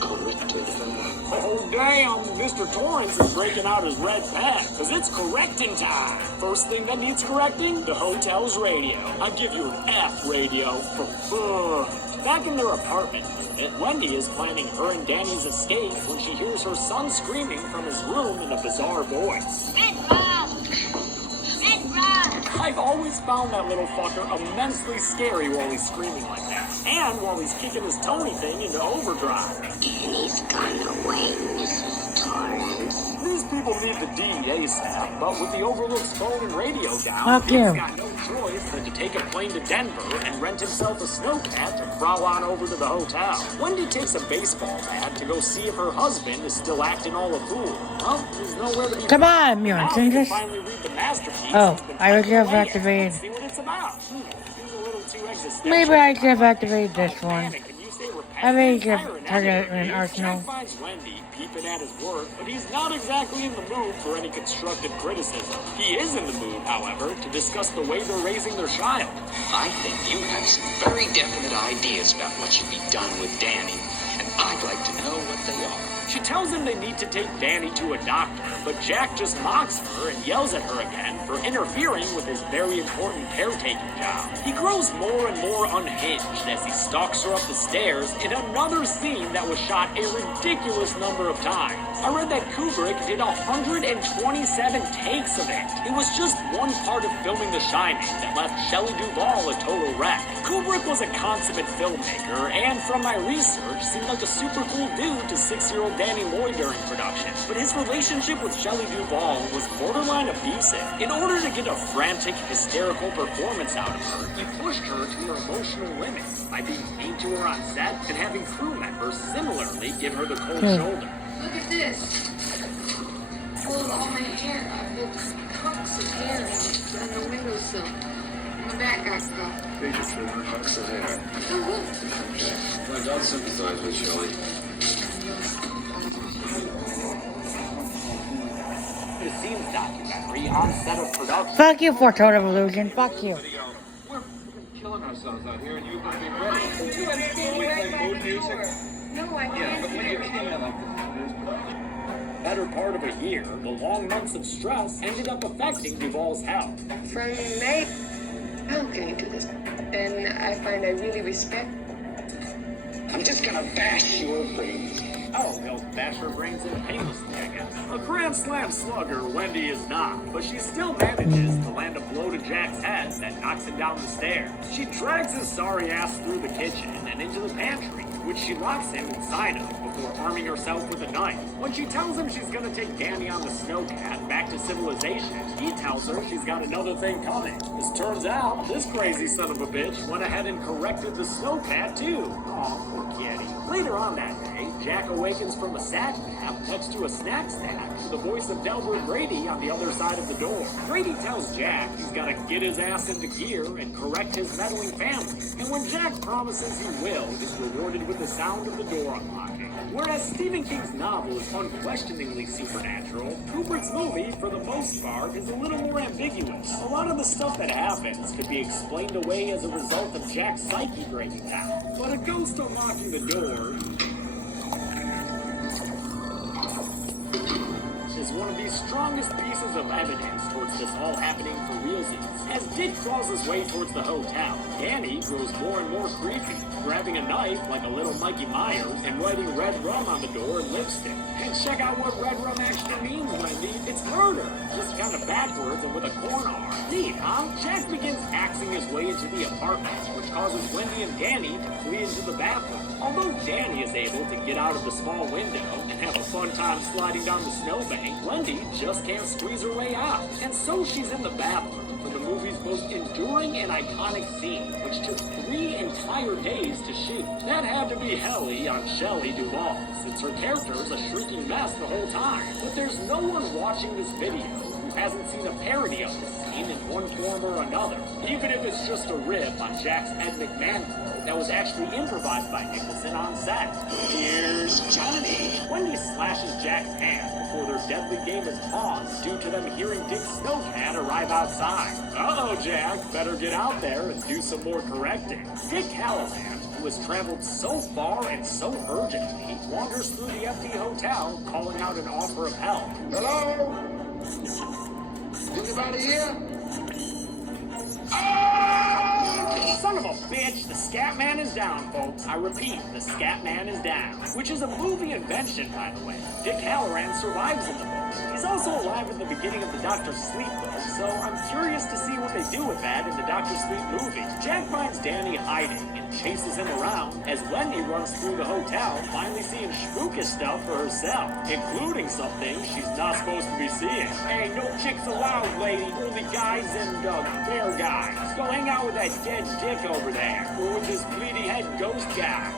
corrected her. Oh, damn, Mr. Torrance is breaking out his red pen, because it's correcting time. First thing that needs correcting, the hotel's radio. I give you an F radio for Back in their apartment unit, Wendy is planning her and Danny's escape when she hears her son screaming from his room in a bizarre voice. I've always found that little fucker immensely scary while he's screaming like that. And while he's kicking his Tony thing into overdrive. Danny's gone away, Mrs. Torrance. These people need the DEA staff, but with the Overlook's phone and radio down, Fuck he's you. got no choice than to take a plane to Denver and rent himself a snowcat to prowl on over to the hotel. Wendy takes a baseball bat to go see if her husband is still acting all a fool. Well, there's nowhere to be Come found. on, Mutant Now you can Changes. finally read the masterpiece. Oh, that's been I already have tucked away. activated. Let's see what it's about. Seems a little too existential. Maybe I should have activated this Oh, one. man, can you say I may repetitive? have targeted an arsenal. Jack finds Wendy peeping at his work, but he's not exactly in the mood for any constructive criticism. He is in the mood, however, to discuss the way they're raising their child. I think you have some very definite ideas about what should be done with Danny, and I'd like to know what they are. She tells him they need to take Danny to a doctor, but Jack just mocks her and yells at her again for interfering with his very important caretaking job. He grows more and more unhinged as he stalks her up the stairs in another scene that was shot a ridiculous number of times. I read that Kubrick did 127 takes of it. It was just one part of filming The Shining that left Shelley Duvall a total wreck. Kubrick was a consummate filmmaker, and from my research, seemed like a super cool dude to 6-year-old Danny Lloyd during production. But his relationship with Shelley Duvall was borderline abusive. In order to get a frantic, hysterical performance out of her, he pushed her to her emotional limits by being mean to her on set and having crew members similarly give her the cold shoulder. Look at this. Full of all my hair. I pulled hunks of hair on the windowsill. My back got stuck. They just hunks of hair. Oh, look. I don't sympathize with Shelley. behind-the-scenes documentary on set of production. Fuck you, Foretold of Illusion. Fuck you. We're killing ourselves out here, and you're going to be ready. Mood music. No, I Yeah, but when you're killing it like this, Better part of a year, the long months of stress ended up affecting Duvall's health. from May, how can you do this? And I find I really respect. I'm just gonna bash your brains. Oh, he'll bash her brains in painlessly, I guess. A grand slam slugger, Wendy is not, but she still manages to land a blow to Jack's head that knocks him down the stairs. She drags his sorry ass through the kitchen and into the pantry, which she locks him inside of before arming herself with a knife. When she tells him she's gonna take Danny on the snowcat back to civilization, he tells her she's got another thing coming. As turns out, this crazy son of a bitch went ahead and corrected the snowcat too. Aw, poor kitty. Later on that day, Jack awakens from a sat nap next to a snack stack to the voice of Delbert Grady on the other side of the door. Grady tells Jack he's gotta get his ass into gear and correct his meddling family. And when Jack promises he will, he's rewarded with the sound of the door unlocking. Whereas Stephen King's novel is unquestioningly supernatural, Kubrick's movie, for the most part, is a little more ambiguous. A lot of the stuff that happens could be explained away as a result of Jack's psyche breaking down. But a ghost unlocking the door is one of the strongest pieces of evidence towards this all happening for realsies. As Dick crawls his way towards the hotel, Danny grows more and more creepy, grabbing a knife like a little Mikey Myers and writing red rum on the door in lipstick. And check out what red rum actually means, Wendy. It's murder, just kind of backwards and with a corn arm. Neat, huh? Jack begins axing his way into the apartment, which causes Wendy and Danny to flee into the bathroom. Although Danny is able to get out of the small window and have a fun time sliding down the snowbank, Wendy just can't squeeze her way out. And so she's in the bathroom for the movie's most enduring and iconic scene, which took 3 entire days to shoot. That had to be helly on Shelley Duvall, since her character is a shrieking mess the whole time. But there's no one watching this video who hasn't seen a parody of this scene in one form or another, even if it's just a riff on Jack's Ed McMahon quote that was actually improvised by Nicholson on set. Here's Johnny. Wendy slashes Jack's hand before their deadly game is paused due to them hearing Dick Snowcat arrive outside. Uh-oh, Jack, better get out there and do some more correcting. Dick Callahan, who has traveled so far and so urgently, wanders through the empty hotel, calling out an offer of help. hello? Anybody here? Son of a bitch, the Scat Man is down, folks. I repeat, the Scat Man is down. Which is a movie invention, by the way. Dick Halloran survives in the book. He's also alive in the beginning of the Dr. Sleep book, so I'm curious to see what they do with that in the Dr. Sleep movie. Jack finds Danny hiding and chases him around as Wendy runs through the hotel, finally seeing spookish stuff for herself, including something she's not supposed to be seeing. Hey, no chicks allowed, lady. Only guys and bear guys. Go hang out with that dead dick over there, or with this bleedy head ghost guy.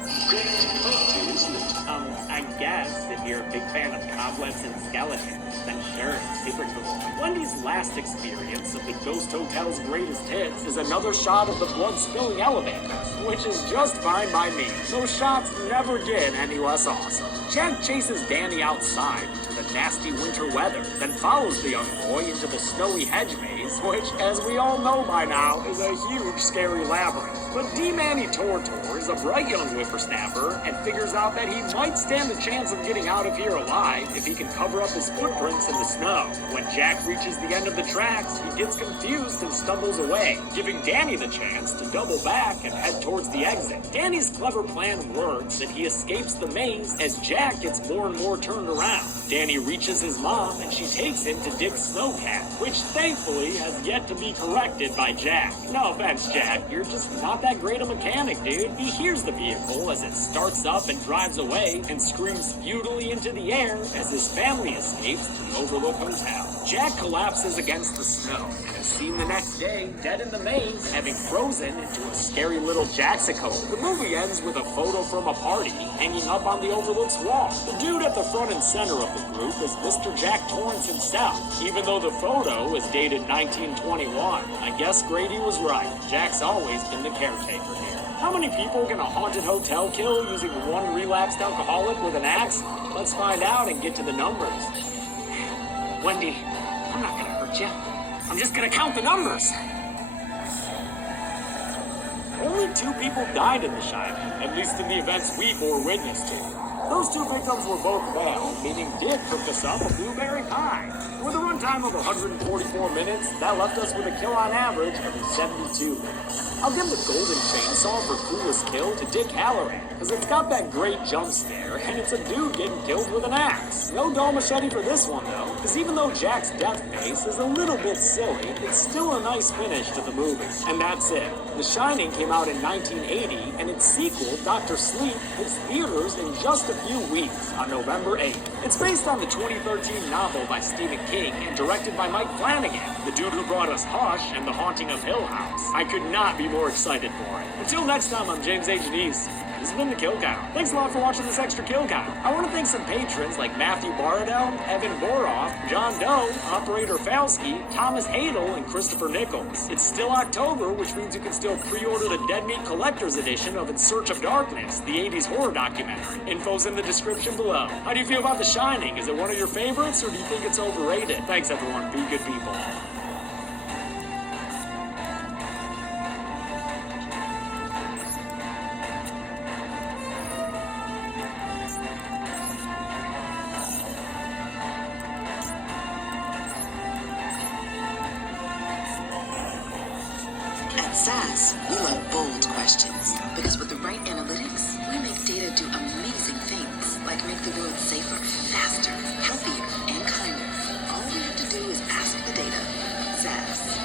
I guess if you're a big fan of cobwebs and skeletons, then sure, it's super cool. Wendy's last experience of the Ghost Hotel's greatest hits is another shot of the blood-spilling elevators, which is just fine by me. Those shots never get any less awesome. Jack chases Danny outside into the nasty winter weather, then follows the young boy into the snowy hedge maze, which, as we all know by now, is a huge, scary labyrinth. But D. Manny Tortor is a bright young whippersnapper and figures out that he might stand a chance of getting out of here alive if he can cover up his footprints in the snow. When Jack reaches the end of the tracks, he gets confused and stumbles away, giving Danny the chance to double back and head towards the exit. Danny's clever plan works and he escapes the maze as Jack gets more and more turned around. Danny reaches his mom and she takes him to Dick's snowcat, which thankfully has yet to be corrected by Jack. No offense, Jack, you're just not that great a mechanic, dude. He hears the vehicle as it starts up and drives away and screams futilely into the air as his family escapes to the Overlook Hotel. Jack collapses against the snow and is seen the next day dead in the maze, having frozen into a scary little Jaxico. The movie ends with a photo from a party hanging up on the Overlook's wall. The dude at the front and center of the group is Mr. Jack Torrance himself. Even though the photo is dated 1921, I guess Grady was right. Jack's always been the caretaker here. How many people can a haunted hotel kill using one relapsed alcoholic with an axe? Let's find out and get to the numbers. Wendy, aren't you? I'm just gonna count the numbers. Only 2 people died in The Shining, at least in the events we bore witness to. Those 2 victims were both male, meaning Dick cooked us up a blueberry pie. With a runtime of 144 minutes, that left us with a kill on average every 72 minutes. I'll give the golden chainsaw for coolest kill to Dick Halloran, because it's got that great jump scare, and it's a dude getting killed with an axe. No dull machete for this one, though, because even though Jack's death face is a little bit silly, it's still a nice finish to the movie. And that's it. The Shining came out in 1980, and its sequel, Dr. Sleep, hits theaters in just a few weeks, on November 8th. It's based on the 2013 novel by Stephen King and directed by Mike Flanagan, the dude who brought us Hush and The Haunting of Hill House. I could not be more excited for it. Until next time, I'm James A. Janice. This has been The Kill Count. Thanks a lot for watching this extra Kill Count. I want to thank some patrons like Matthew Baradell, Evan Boroff, John Doe, Operator Falsky, Thomas Hadel, and Christopher Nichols. It's still October, which means you can still pre-order the Dead Meat Collector's Edition of In Search of Darkness, the 80s horror documentary. Info's in the description below. How do you feel about The Shining? Is it one of your favorites, or do you think it's overrated? Thanks, everyone. Be good people. At SAS, we love bold questions because with the right analytics, we make data do amazing things like make the world safer, faster, healthier, and kinder. All we have to do is ask the data. SAS.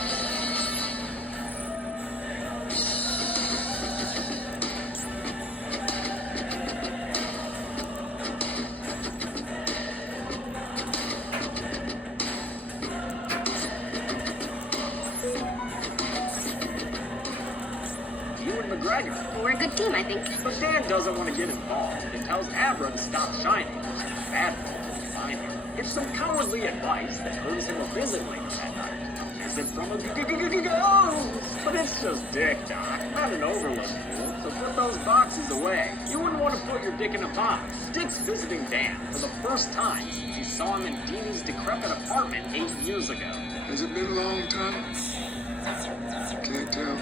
McGregor. We're a good team, I think. But Dan doesn't want to get involved and tells Abra to stop shining, which is bad for him to find him. It's some cowardly advice that hurts him a visit later that night. Is it from a ghost? But it's just Dick, Doc, not an overload fool, so put those boxes away. You wouldn't want to put your dick in a box. Dick's visiting Dan for the first time since he saw him in Deanie's decrepit apartment 8 years ago. Has it been a long time? Can't tell.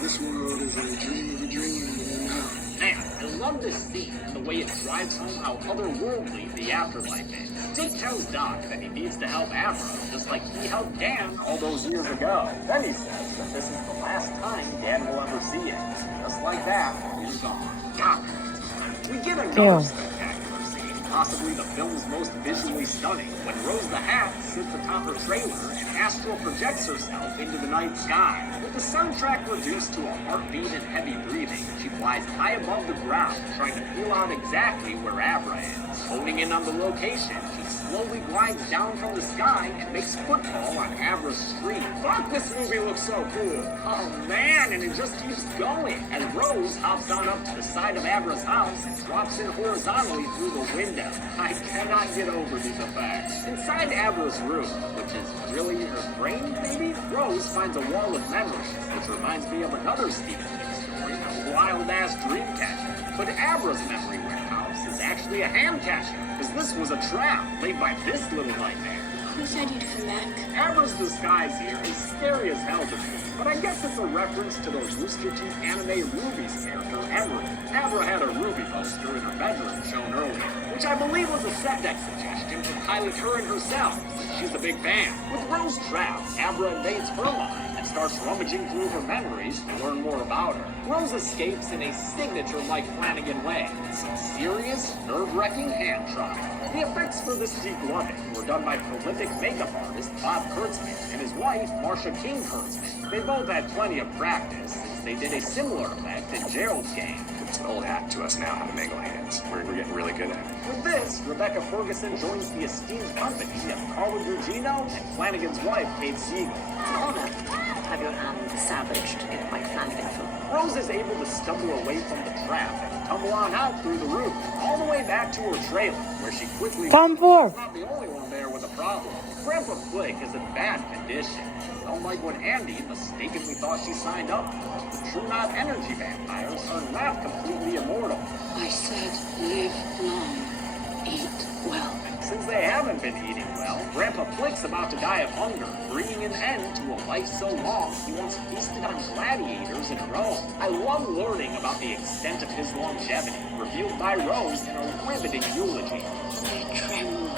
This world is a dream of a dream, you know. Man, I love this scene and the way it drives home how otherworldly the afterlife is. Dick tells Doc that he needs to help Abra, just like he helped Dan all those years ago. Then he says that this is the last time Dan will ever see him. Just like that, he's gone. God, we get another spectacular scene, possibly the film's most visually stunning, when Rose the Hat sits atop her trailer and astral projects herself into the night sky. With the soundtrack reduced to a heartbeat and heavy breathing, she flies high above the ground, trying to feel out exactly where Abra is. Honing in on the location, she slowly glides down from the sky and makes footfall on Abra's street. Fuck, this movie looks so cool! Oh man, and it just keeps going, as Rose hops on up to the side of Abra's house and drops in horizontally through the window. I cannot get over these effects. Inside Abra's room, which is really her brain, maybe? Rose finds a wall of memories, which reminds me of another Stephen King story, a wild-ass dream catcher. But Abra's memory warehouse is actually a ham catcher, because this was a trap laid by this little nightmare. Who said you'd come back? Abra's disguise here is scary as hell to me, but I guess it's a reference to the Rooster Teeth anime Ruby's character, Emery. Abra had a Ruby poster in her bedroom shown earlier, which I believe was a set deck suggestion to pilot her and herself, since she's a big fan. With Rose trapped, Abra invades her life and starts rummaging through her memories to learn more about her. Rose escapes in a signature Mike Flanagan way, with some serious, nerve-wracking hand trial. The effects for this declubbing were done by prolific makeup artist Bob Kurtzman and his wife, Marcia King Kurtzman. They both had plenty of practice since they did a similar effect in Gerald's game. It's an old hat to us now how to mangle hands. We're getting really good at it. With this, Rebecca Ferguson joins the esteemed company of Carla Gugino and Flanagan's wife, Kate Siegel. It's an honor to have your hand savaged in a Mike Flanagan film. Rose is able to stumble away from the trap and tumble on out through the roof, all the way back to her trailer, where she quickly... Tom Ford! Not the only one there with a problem. Grandpa Flick is in bad condition. Unlike when Andy mistakenly thought she signed up for, the True Knot energy vampires are not completely immortal. I said live long, eat well. Since they haven't been eating well, Well, Grandpa Flick's about to die of hunger, bringing an end to a life so long he once feasted on gladiators in Rome. I love learning about the extent of his longevity, revealed by Rose in a riveting eulogy. They tremble in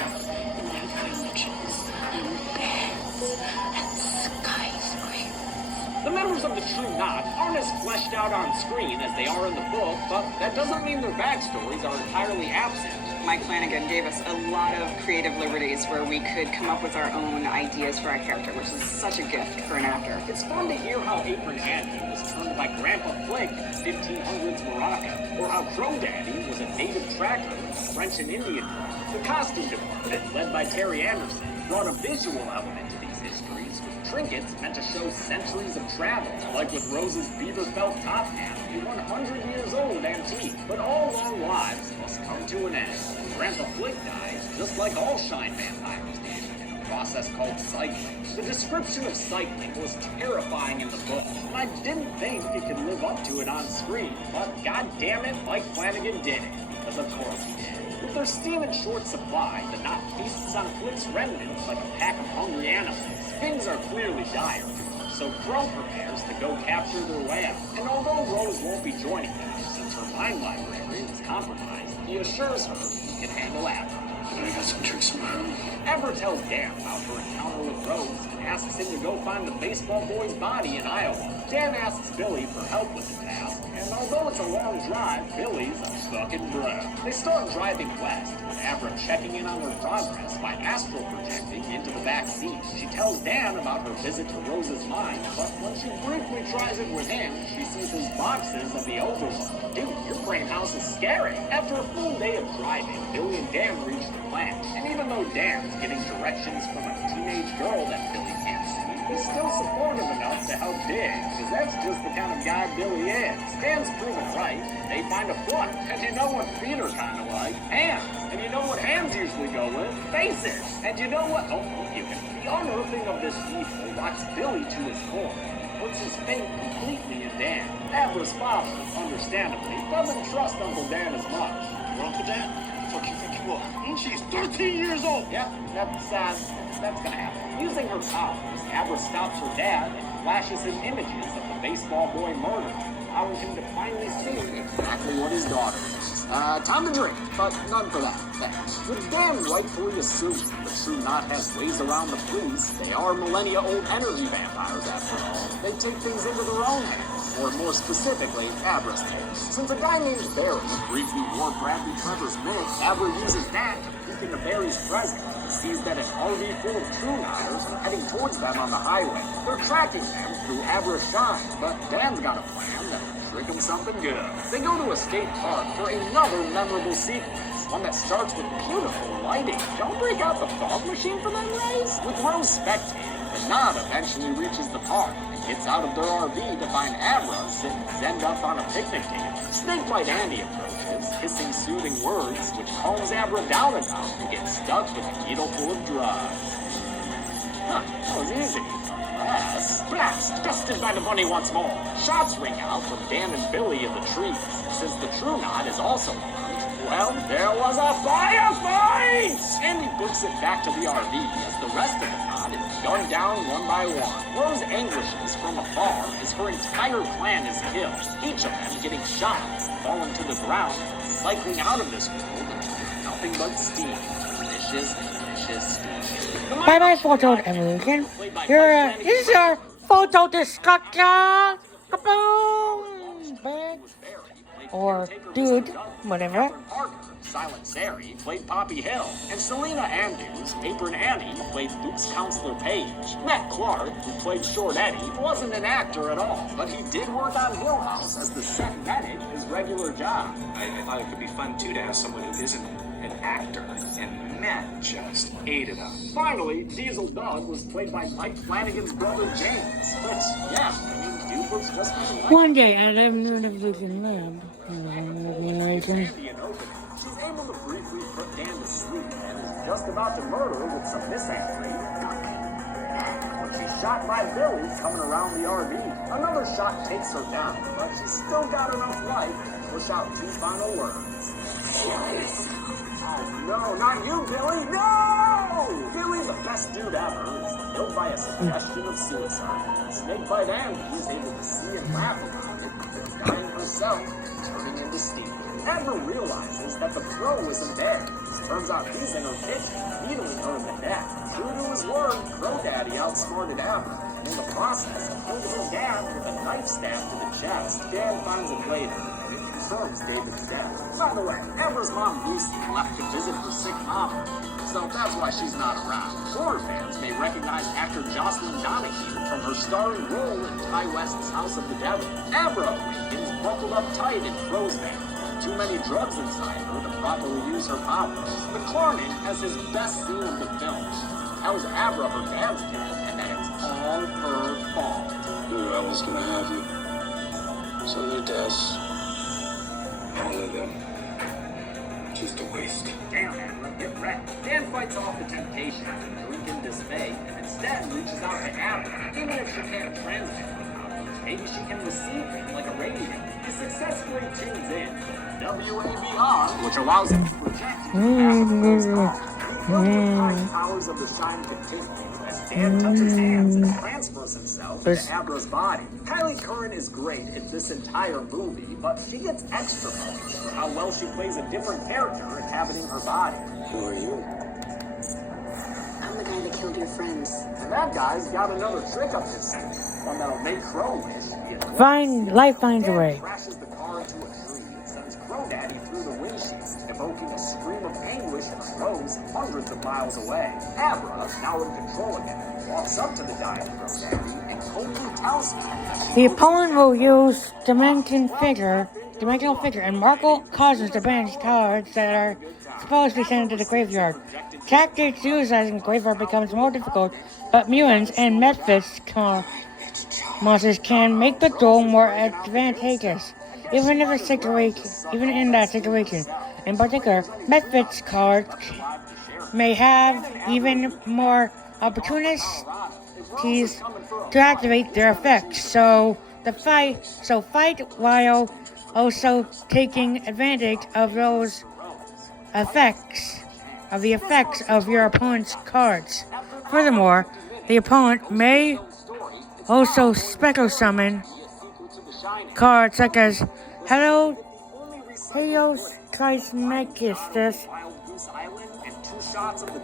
their vengeance and beds and skyscrapers. The members of the True Knot aren't as fleshed out on screen as they are in the book, but that doesn't mean their backstories are entirely absent. Mike Flanagan gave us a lot of creative liberties where we could come up with our own ideas for our character, which is such a gift for an actor. It's fun to hear how Apron Andy was turned by Grandpa Flick in 1500s Morocco, or how Crow Daddy was a native tracker in the French and Indian War. The costume department, led by Terry Anderson, brought a visual element to these histories, with trinkets meant to show centuries of travel, like with Rose's beaver felt top hat, a 100-years-old antique. But all long lives must come to an end. Grandpa Flick dies, just like all Shine vampires did, in a process called cycling. The description of cycling was terrifying in the book, and I didn't think it could live up to it on screen, but goddammit, Mike Flanagan did it, because of course he did. With their steam in short supply, the Knot feasts on Flick's remnants like a pack of hungry animals. Things are clearly dire, so Crow prepares to go capture their way out. And although Rose won't be joining them, since her mind library was compromised, he assures her he can handle Abra. I got some tricks of my own. Abra tells Dan about her encounter with Rose and asks him to go find the baseball boy's body in Iowa. Dan asks Billy for help with the task, and although it's a long drive, Billy's a fucking breath. They start driving west, with Abra checking in on their progress by astral projecting into the back seat. She tells Dan about her visit to Rose's mine, but when she briefly tries it with him, she sees his boxes of the overload. Dude, your brain house is scary. After a full day of driving, Billy and Dan reach the plant, and even though Dan's getting directions from a teenage girl that Billy can't see, he's still supportive enough to help dig, because that's just the kind of guy Billy is. Dan's proven right. They find a foot, and you know what feet are kind of like? Hands. And you know what hands usually go with? Faces. And you know what? Oh, you can. The unearthing of this evil rocks Billy to his core, and puts his faith completely in Dan. Abra's father, understandably, doesn't trust Uncle Dan as much. Your Uncle Dan? Fuck you think you are? She's 13 years old! Yep, that's gonna happen. Using her powers, Abra stops her dad and flashes him images of the baseball boy murder, allowing him to finally see exactly what his daughter is. Time to drink, but none for that. Thanks. With Dan rightfully assuming the True Knot has ways around the police, they are millennia-old energy vampires after all. They take things into their own hands, or more specifically, Abra's takes. Since a guy named Barry briefly wore Bradley Trevor's myth, Abra uses that to peek into Barry's presence. Sees that an RV full of True Knotters are heading towards them on the highway. They're tracking them through Abra's shine, but Dan's got a plan that will trick him something good. They go to a skate park for another memorable sequence, one that starts with beautiful lighting. Don't break out the fog machine for them, Rays? With Rose spectating, the Knot eventually reaches the park and gets out of their RV to find Abra sitting zenned up on a picnic table. Snakebite Andy approaches, hissing soothing words, which calms Abra down enough to get stuck with a needle full of drugs. Huh, that was easy. Unless... Blast! Bested by the bunny once more. Shots ring out from Dan and Billy in the trees. Since the True Knot is also armed, well, there was a firefight! Andy books it back to the RV as the rest of the Knot is gunned down one by one. Rose anguishes from afar as her entire clan is killed, each of them getting shot, falling to the ground, cycling out of this world into nothing but steam. Delicious, delicious steam. Bye-bye, photo evolution. This is your photo discussion. Kaboom! Bitch. Or dude, whatever. Silent Sari played Poppy Hill, and Selena Andrews, Apron Annie, played Luke's counselor Paige. Matt Clark, who played Short Eddie, wasn't an actor at all, but he did work on Hill House as the set medic, his regular job. I thought it could be fun, too, to have someone who isn't an actor, and Matt just ate it up. Finally, Diesel Doug was played by Mike Flanagan's brother James. But, yeah, I mean, dude looks just like Mike. One day at a notification lab. She's able to briefly put Dan to sleep and is just about to murder with some misandry. When she's shot by Billy coming around the RV, another shot takes her down, but she's still got enough life to push out two final words. Oh no, not you, Billy! No! Really, the best dude ever is killed by a suggestion of suicide. Snakebite Andy is able to see and laugh about it, but dying herself, turning into steam. Amber realizes that the pro isn't there. Turns out he's in her kitchen, needling her in the neck. True to his word, Crow Daddy outsmarted Amber. In the process, killed her dad with a knife stab to the chest. Dan finds it later, and it confirms David's death. By the way, Amber's mom Lucy left to visit her sick mama, so that's why she's not around. Horror fans may recognize actor Jocelyn Donahue from her starring role in Ty West's House of the Devil. Amber awakens buckled up tight in Crow's van. Too many drugs inside her to properly use her powers. McClarnon has his best scene of the film. Tells Abra her dad's dead and that it's all her fault. Knew I was gonna have you. So they're deaths. All of them. Just a waste. Damn, Abra, get wrecked. Dan fights off the temptation to drink in dismay and instead reaches out to Abra. Even if she can't transmit her powers, maybe she can receive them like a radio. He successfully tunes in WABR, which allows him to project the powers of the Shine continue as Dan touches hands and transfers himself to Abra's body. Kylie Curran is great in this entire movie, but she gets extra points for how well she plays a different character inhabiting her body. Who are you? I'm the guy that killed your friends. And that guy's got another trick up his sleeve, one that'll make Crow wish he had Life finds a way. crashes the car into a tree and sends Crow Daddy through the windshield, evoking a scream of anguish and throws hundreds of miles away. Abra, now in control again, walks up to the dying Crow Daddy and coldly tells him that The opponent will use dimensional figure, and Markle causes to banish cards that are supposed to be sent to the graveyard. Tactics utilizing the graveyard becomes more difficult, but mutants and Memphis monsters can make the duel more advantageous, even in that situation. In particular, Memphis cards may have even more opportunities to activate their effects. So fight while also taking advantage of those effects of your opponent's cards. Furthermore, the opponent may also special summon cards such as Helios Trismegistus.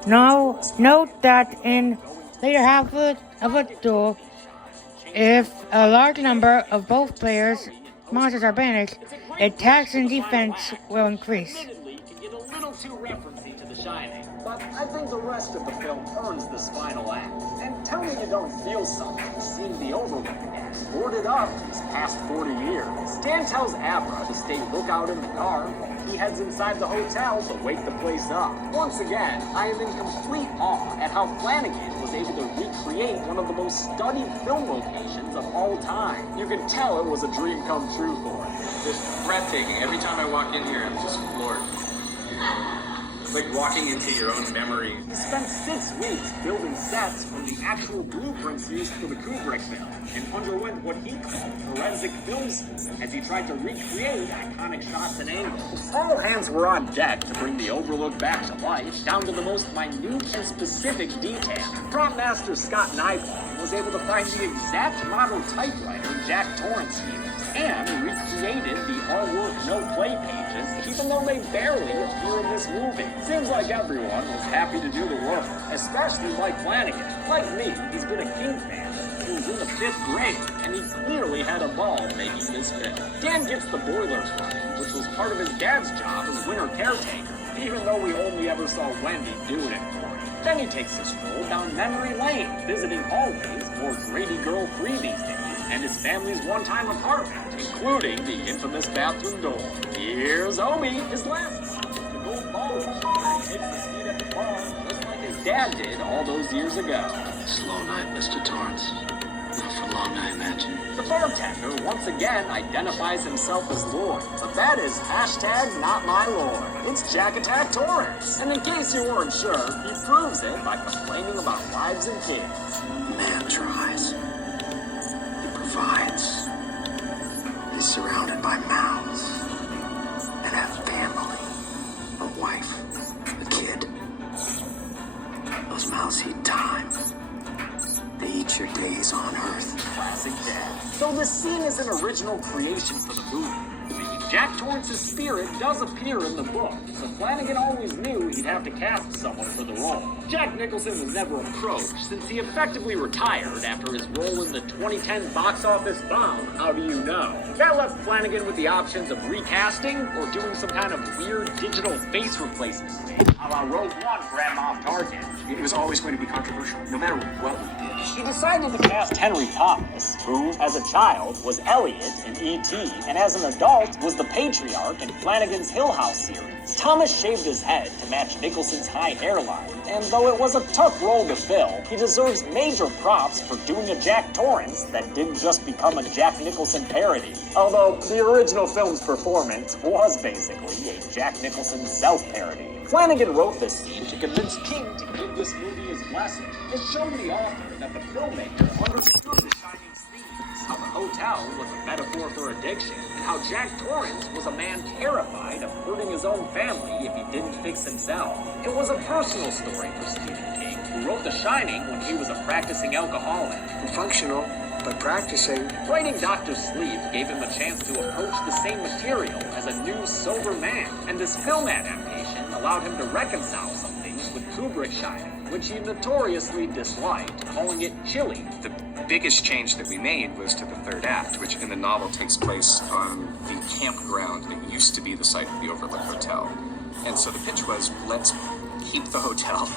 Now, note that in later half of a duel, if a large number of both players' monsters are banished, attacks and defense will increase. admittedly can get a little too referencey to The Shining, but I think the rest of the film earns this final act. And tell me you don't feel something seeing the Overlook again, boarded up these past 40 years. Dan tells Abra to stay lookout in the car while he heads inside the hotel to wake the place up. Once again, I am in complete awe at how Flanagan was able to recreate one of the most studied film locations of all time. You can tell it was a dream come true for him. Just breathtaking. Every time I walk in here, I'm just floored. It's like walking into your own memory. He spent 6 weeks building sets from the actual blueprints used for the Kubrick film and underwent what he called forensic film school as he tried to recreate iconic shots and angles. All hands were on deck to bring the Overlook back to life, down to the most minute and specific detail. Prop master Scott Nyblom was able to find the exact model typewriter Jack Torrance used and recreated the all-work, no-play pages, even though they barely appear in this movie. Seems like everyone was happy to do the work, especially Mike Flanagan. Like me, he's been a King fan. He was in the 5th grade, and he clearly had a ball making this film. Dan gets the boilers running, which was part of his dad's job as winter caretaker, even though we only ever saw Wendy doing it for him. Then he takes a stroll down memory lane, visiting hallways more Grady Girl free these days, and his family's one-time apartment, including the infamous bathroom door. Here's Obi, his last son, the gold ball, where he takes the seat at the bar, just like his dad did all those years ago. Slow night, Mr. Torrance. Not for long, I imagine. The bartender once again identifies himself as Lord, but that is hashtag not my Lord. It's Jack Attack Torrance. And in case you weren't sure, he proves it by complaining about wives and kids. Man tries. He provides. He's surrounded by mouths. And a family. A wife. A kid. Those future days on Earth. Classic Dad. Though this scene is an original creation for the movie, Jack Torrance's spirit does appear in the book, so Flanagan always knew he'd have to cast someone for the role. Jack Nicholson was never approached, since he effectively retired after his role in the 2010 box office bomb, How Do You Know? That left Flanagan with the options of recasting or doing some kind of weird digital face replacement thing, a la Rogue One for Moff Tarkin. It was always going to be controversial, no matter what we did. He decided to cast Henry Thomas, who, as a child, was Elliot in E.T., and as an adult, was the patriarch in Flanagan's Hill House series. Thomas shaved his head to match Nicholson's high hairline, and though it was a tough role to fill, he deserves major props for doing a Jack Torrance that didn't just become a Jack Nicholson parody. Although the original film's performance was basically a Jack Nicholson self-parody. Flanagan wrote this scene to convince King to give this movie his blessing. It showed the author that the filmmaker understood The Shining's themes, how the hotel was a metaphor for addiction, and how Jack Torrance was a man terrified of hurting his own family if he didn't fix himself. It was a personal story for Stephen King, who wrote The Shining when he was a practicing alcoholic. Functional, but practicing. Writing Dr. Sleep gave him a chance to approach the same material as a new, sober man, and this film adaptation allowed him to reconcile some things with Kubrick's Shining, which he notoriously disliked, calling it chilly. The biggest change that we made was to the third act, which in the novel takes place on the campground that used to be the site of the Overlook Hotel. And so the pitch was, let's keep the hotel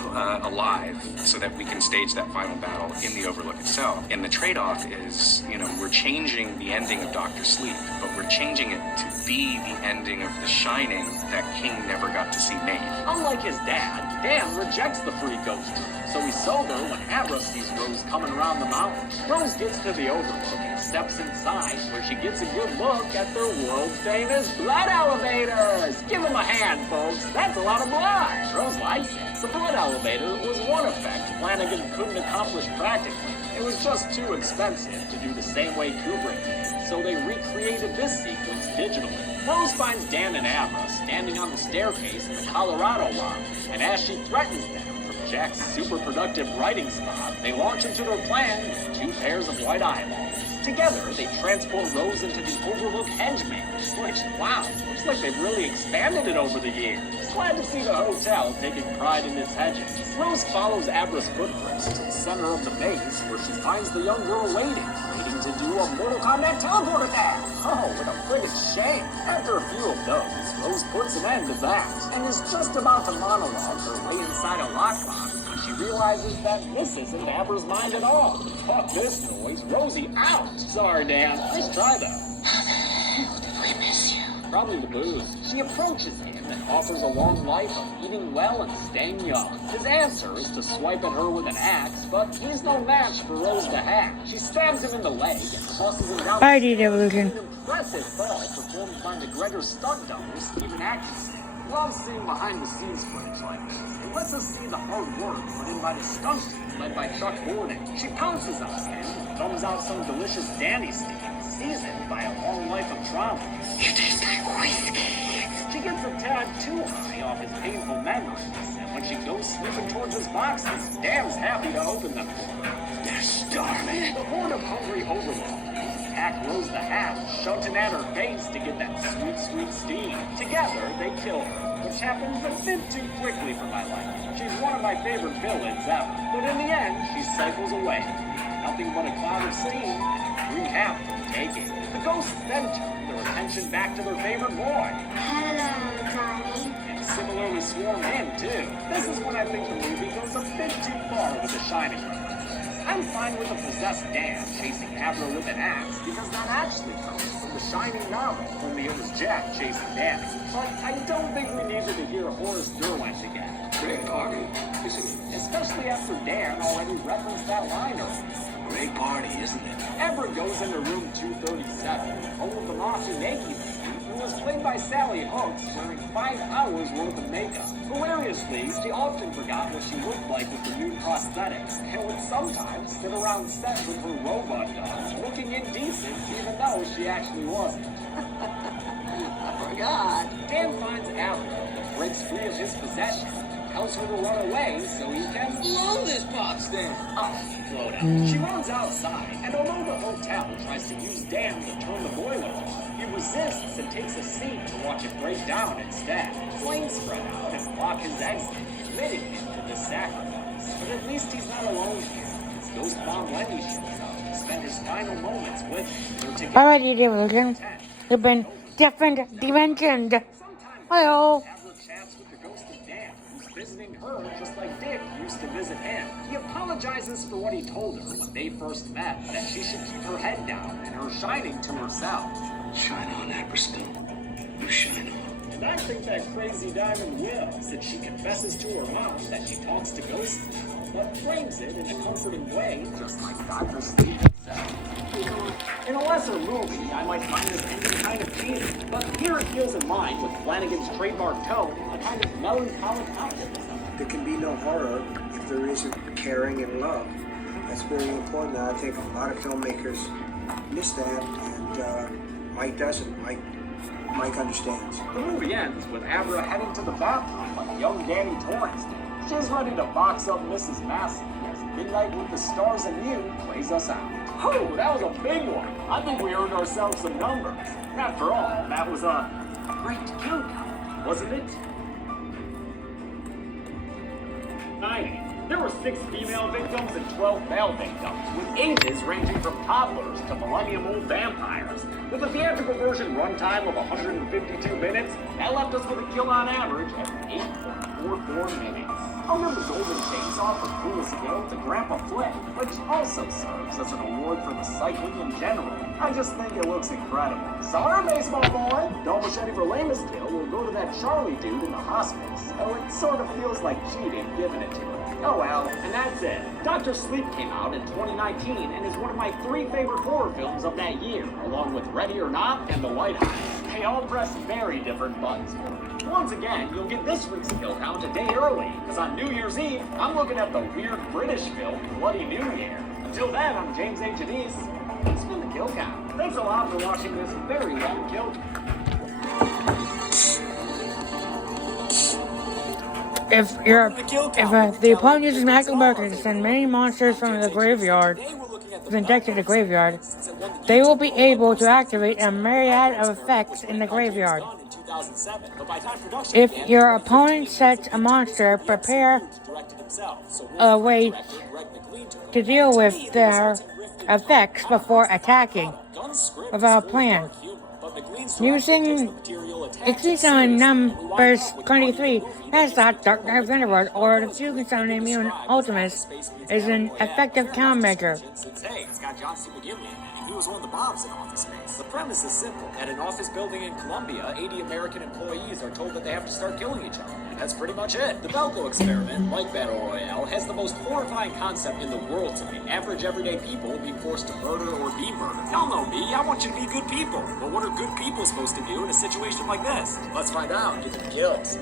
alive so that we can stage that final battle in the Overlook itself. And the trade-off is, we're changing the ending of Dr. Sleep, but we're changing it to be the ending of The Shining that King never got to see made. Unlike his dad, Dan rejects the free ghost tour, so he's sober when Abra sees Rose coming around the mountain. Rose gets to the Overlook and steps inside, where she gets a good look at their world-famous blood elevators. Give them a hand, folks. That's a lot of blood. Rose likes it. The blood elevator was one effect Flanagan couldn't accomplish practically. It was just too expensive to do the same way Kubrick did, so they recreated this sequence digitally. Rose finds Dan and Abra standing on the staircase in the Colorado lodge, and as she threatens them from Jack's super productive writing spot, they launch into their plan with 2 pairs of white eyeballs. Together, they transport Rose into the Overlook Hedgeman, which, wow, looks like they've really expanded it over the years. Glad to see the hotel taking pride in its hedges. Rose follows Abra's footprints to the center of the maze, where she finds the young girl waiting to do a Mortal Kombat teleport attack. Oh, what a friggin' shame. After a few of those, Rose puts an end to that, and is just about to monologue her way inside a lockbox when she realizes that this isn't Abra's mind at all. Fuck this noise. Rosie, out! Sorry, Dan. Nice try, though. How the hell did we miss you? Probably the booze. She approaches him and offers a long life of eating well and staying young. His answer is to swipe at her with an axe, but he's no match for Rose the Hat. She stabs him in the leg and tosses him down. Party Devolution. An impressive fall performed by McGregor's stunt double, Stephen Atkinson. Love seeing behind-the-scenes footage like this. It lets us see the hard work put in by the stunt team led by Chuck Gordon. She pounces on him and thumbs out some delicious Danny steam, seasoned by a long life of trauma. You taste like whiskey. She gets a tad too high off his painful memories, and when she goes sniffing towards his boxes, Dan's happy to open them for her. They're starving. The horde of hungry overlords attack Rose the Hat, shunting at her face to get that sweet, sweet steam. Together, they kill her, which happens a bit too quickly for my liking. She's one of my favorite villains ever, but in the end, she cycles away. Nothing but a cloud of steam and free half for the taking. The ghosts then turn their attention back to their favorite boy. Hello, Connie. And similarly swarm him, too. This is when I think the movie goes a bit too far with The Shining. I'm fine with a possessed Dan chasing Abra with an axe, because that actually comes from The Shining novel, only it was Jack chasing Danny. But I don't think we needed to hear Horace Derwent again. Great party, isn't it? Especially after Dan already referenced that line earlier. Great party, isn't it? Abra goes into room 237, home of the Mossy Makey lady, who was played by Sally Hooks, wearing 5 hours worth of makeup. Hilariously, she often forgot what she looked like with the new prosthetics, and would sometimes sit around set with her robot dog, looking indecent even though she actually wasn't. I forgot. Dan finds Abra, but breaks free of his possession, tells her to run away so he can blow this pop stand. Oh, blow it out. She runs outside, and although the hotel tries to use Dan to turn the boiler off, he resists and takes a seat to watch it break down instead. Flames spread out and block his exit, committing him to this sacrifice. But at least he's not alone here. His ghost mom Lenny shows up to spend his final moments with him. Alrighty, dear, you've been different dimensioned. Hello. Abra chats with the ghost of Dan, who's visiting her just like Dick used to visit him. He apologizes for what he told her when they first met, that she should keep her head down and her shining to herself. Shine on, Aberstone. You shine on. And I think that crazy diamond will, since she confesses to her mom that she talks to ghosts now, but frames it in a comforting way, just like Dr. Sleep himself. In a lesser movie, I might find this ending kind of cheesy, but here it feels in line with Flanagan's trademark tone, a kind of melancholic optimism. There can be no horror if there isn't caring and love. That's very important. I think a lot of filmmakers miss that, and Mike doesn't. Mike understands. The movie ends with Abra heading to the bathroom like young Danny Torrance did. She's ready to box up Mrs. Massey as Midnight with the Stars and You plays us out. Oh, that was a big one. I think we earned ourselves some numbers. After all, that was a great kill count, wasn't it? 90. There were 6 female victims and 12 male victims, with ages ranging from toddlers to millennium-old vampires. With a theatrical version runtime of 152 minutes, that left us with a kill on average at 8.44 minutes. I'll give the Golden Chainsaw for coolest kill to Grandpa Flynn, which also serves as an award for the cycling in general. I just think it looks incredible. Sorry, baseball boy! Don't machete for lamest kill will go to that Charlie dude in the hospice, though it sort of feels like cheating giving it to him. Oh well, and that's it. Dr. Sleep came out in 2019 and is one of my 3 favorite horror films of that year, along with Ready or Not and The White House. They all press very different buttons for me. Once again, you'll get this week's kill count a day early, because on New Year's Eve, I'm looking at the weird British film Bloody New Year. Until then, I'm James A. Janice. It's been the kill count. Thanks a lot for watching this very long kill. If the opponent uses magical markers to send many monsters from the graveyard, to the graveyard, they will be able to activate a myriad of effects in the graveyard. If your opponent sets a monster, prepare a way to deal with their effects before attacking without a plan. Using Exceedon numbers 23, that's not Dark Knight Thunderbird, or the Fusion Sound named Myutant Ultimus is an effective countermeasure. Hey, it's got John C. McGinley in it. He was one of the mobs in Office Space. The premise is simple. At an office building in Colombia, 80 American employees are told that they have to start killing each other. And that's pretty much it. The Belko experiment, like Battle Royale, has the most horrifying concept in the world to me. Average everyday people being forced to murder or be murdered. Y'all know me. I want you to be good people. But what are good people supposed to do in a situation like this? Let's find out. Get the kills.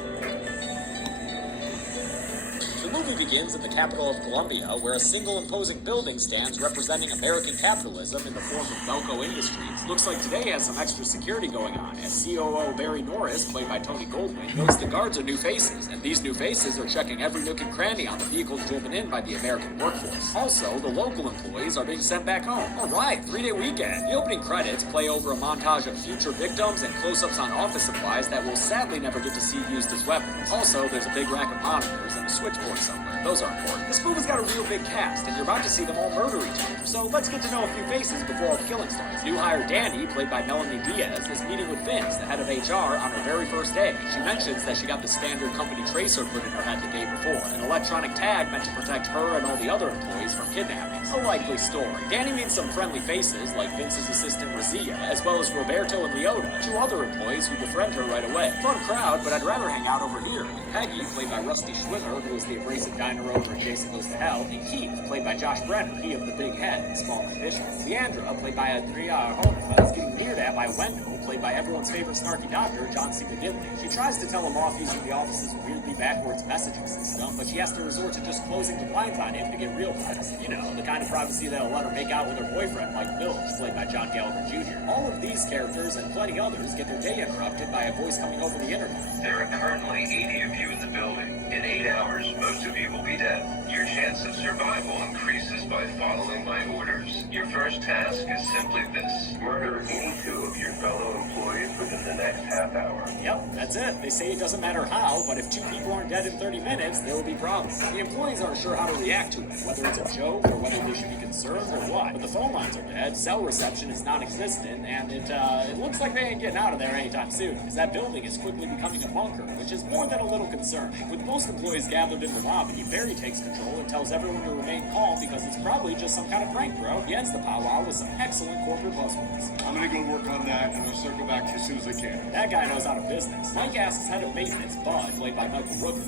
The movie begins in the capital of Colombia, where a single imposing building stands representing American capitalism in the form of Belko Industries. Looks like today has some extra security going on, as COO Barry Norris, played by Tony Goldwyn, notes the guards are new faces, and these new faces are checking every nook and cranny on the vehicles driven in by the American workforce. Also, the local employees are being sent back home. Alright, 3-day weekend. The opening credits play over a montage of future victims and close-ups on office supplies that we'll sadly never get to see used as weapons. Also, there's a big rack of monitors and a switchboard somewhere. Those are important. This movie's got a real big cast, and you're about to see them all murder each other. So let's get to know a few faces before all the killing starts. New hire Danny, played by Melanie Diaz, is meeting with Vince, the head of HR, on her very first day. She mentions that she got the standard company tracer put in her head the day before, an electronic tag meant to protect her and all the other employees from kidnappings. A likely story. Danny meets some friendly faces, like Vince's assistant Razia, as well as Roberto and Leota, 2 other employees who befriend her right away. Fun crowd, but I'd rather hang out over here. Peggy, played by Rusty Schwimmer, who is the abrasive diner owner in Jason Goes to Hell, and Keith, played by Josh Brenner, he of the big head and small conditions. Leandra, played by Adria Arjona, is getting near that by Wendell, played by everyone's favorite snarky doctor, John C. McGinley. She tries to tell him off using the office's weirdly backwards messaging system, but she has to resort to just closing the blinds on him to get real privacy. You know, the kind of privacy that'll let her make out with her boyfriend, Mike Mills, played by John Gallagher Jr. All of these characters and plenty others get their day interrupted by a voice coming over the internet. There are currently 80 of you in the building. In 8 hours, most of you will be dead. Your chance of survival increases by following my orders. Your first task is simply this. Murder any 2 of your fellow employees within the next half hour. Yep, that's it. They say it doesn't matter how, but if 2 people aren't dead in 30 minutes, there will be problems. The employees aren't sure how to react to it, whether it's a joke or whether they should be concerned or what. But the phone lines are dead, cell reception is non-existent, and it looks like they ain't getting out of there anytime soon, because that building is quickly becoming a bunker, which is more than a little concerning. With most employees gathered in the lobby, Barry takes control and tells everyone to remain calm because it's probably just some kind of prank, bro. He ends the powwow with some excellent corporate buzzwords. I'm gonna go work on that, and I'll circle back as soon as I can. That guy knows how to business. Mike asks head of maintenance, Bud, played by Michael Rooker,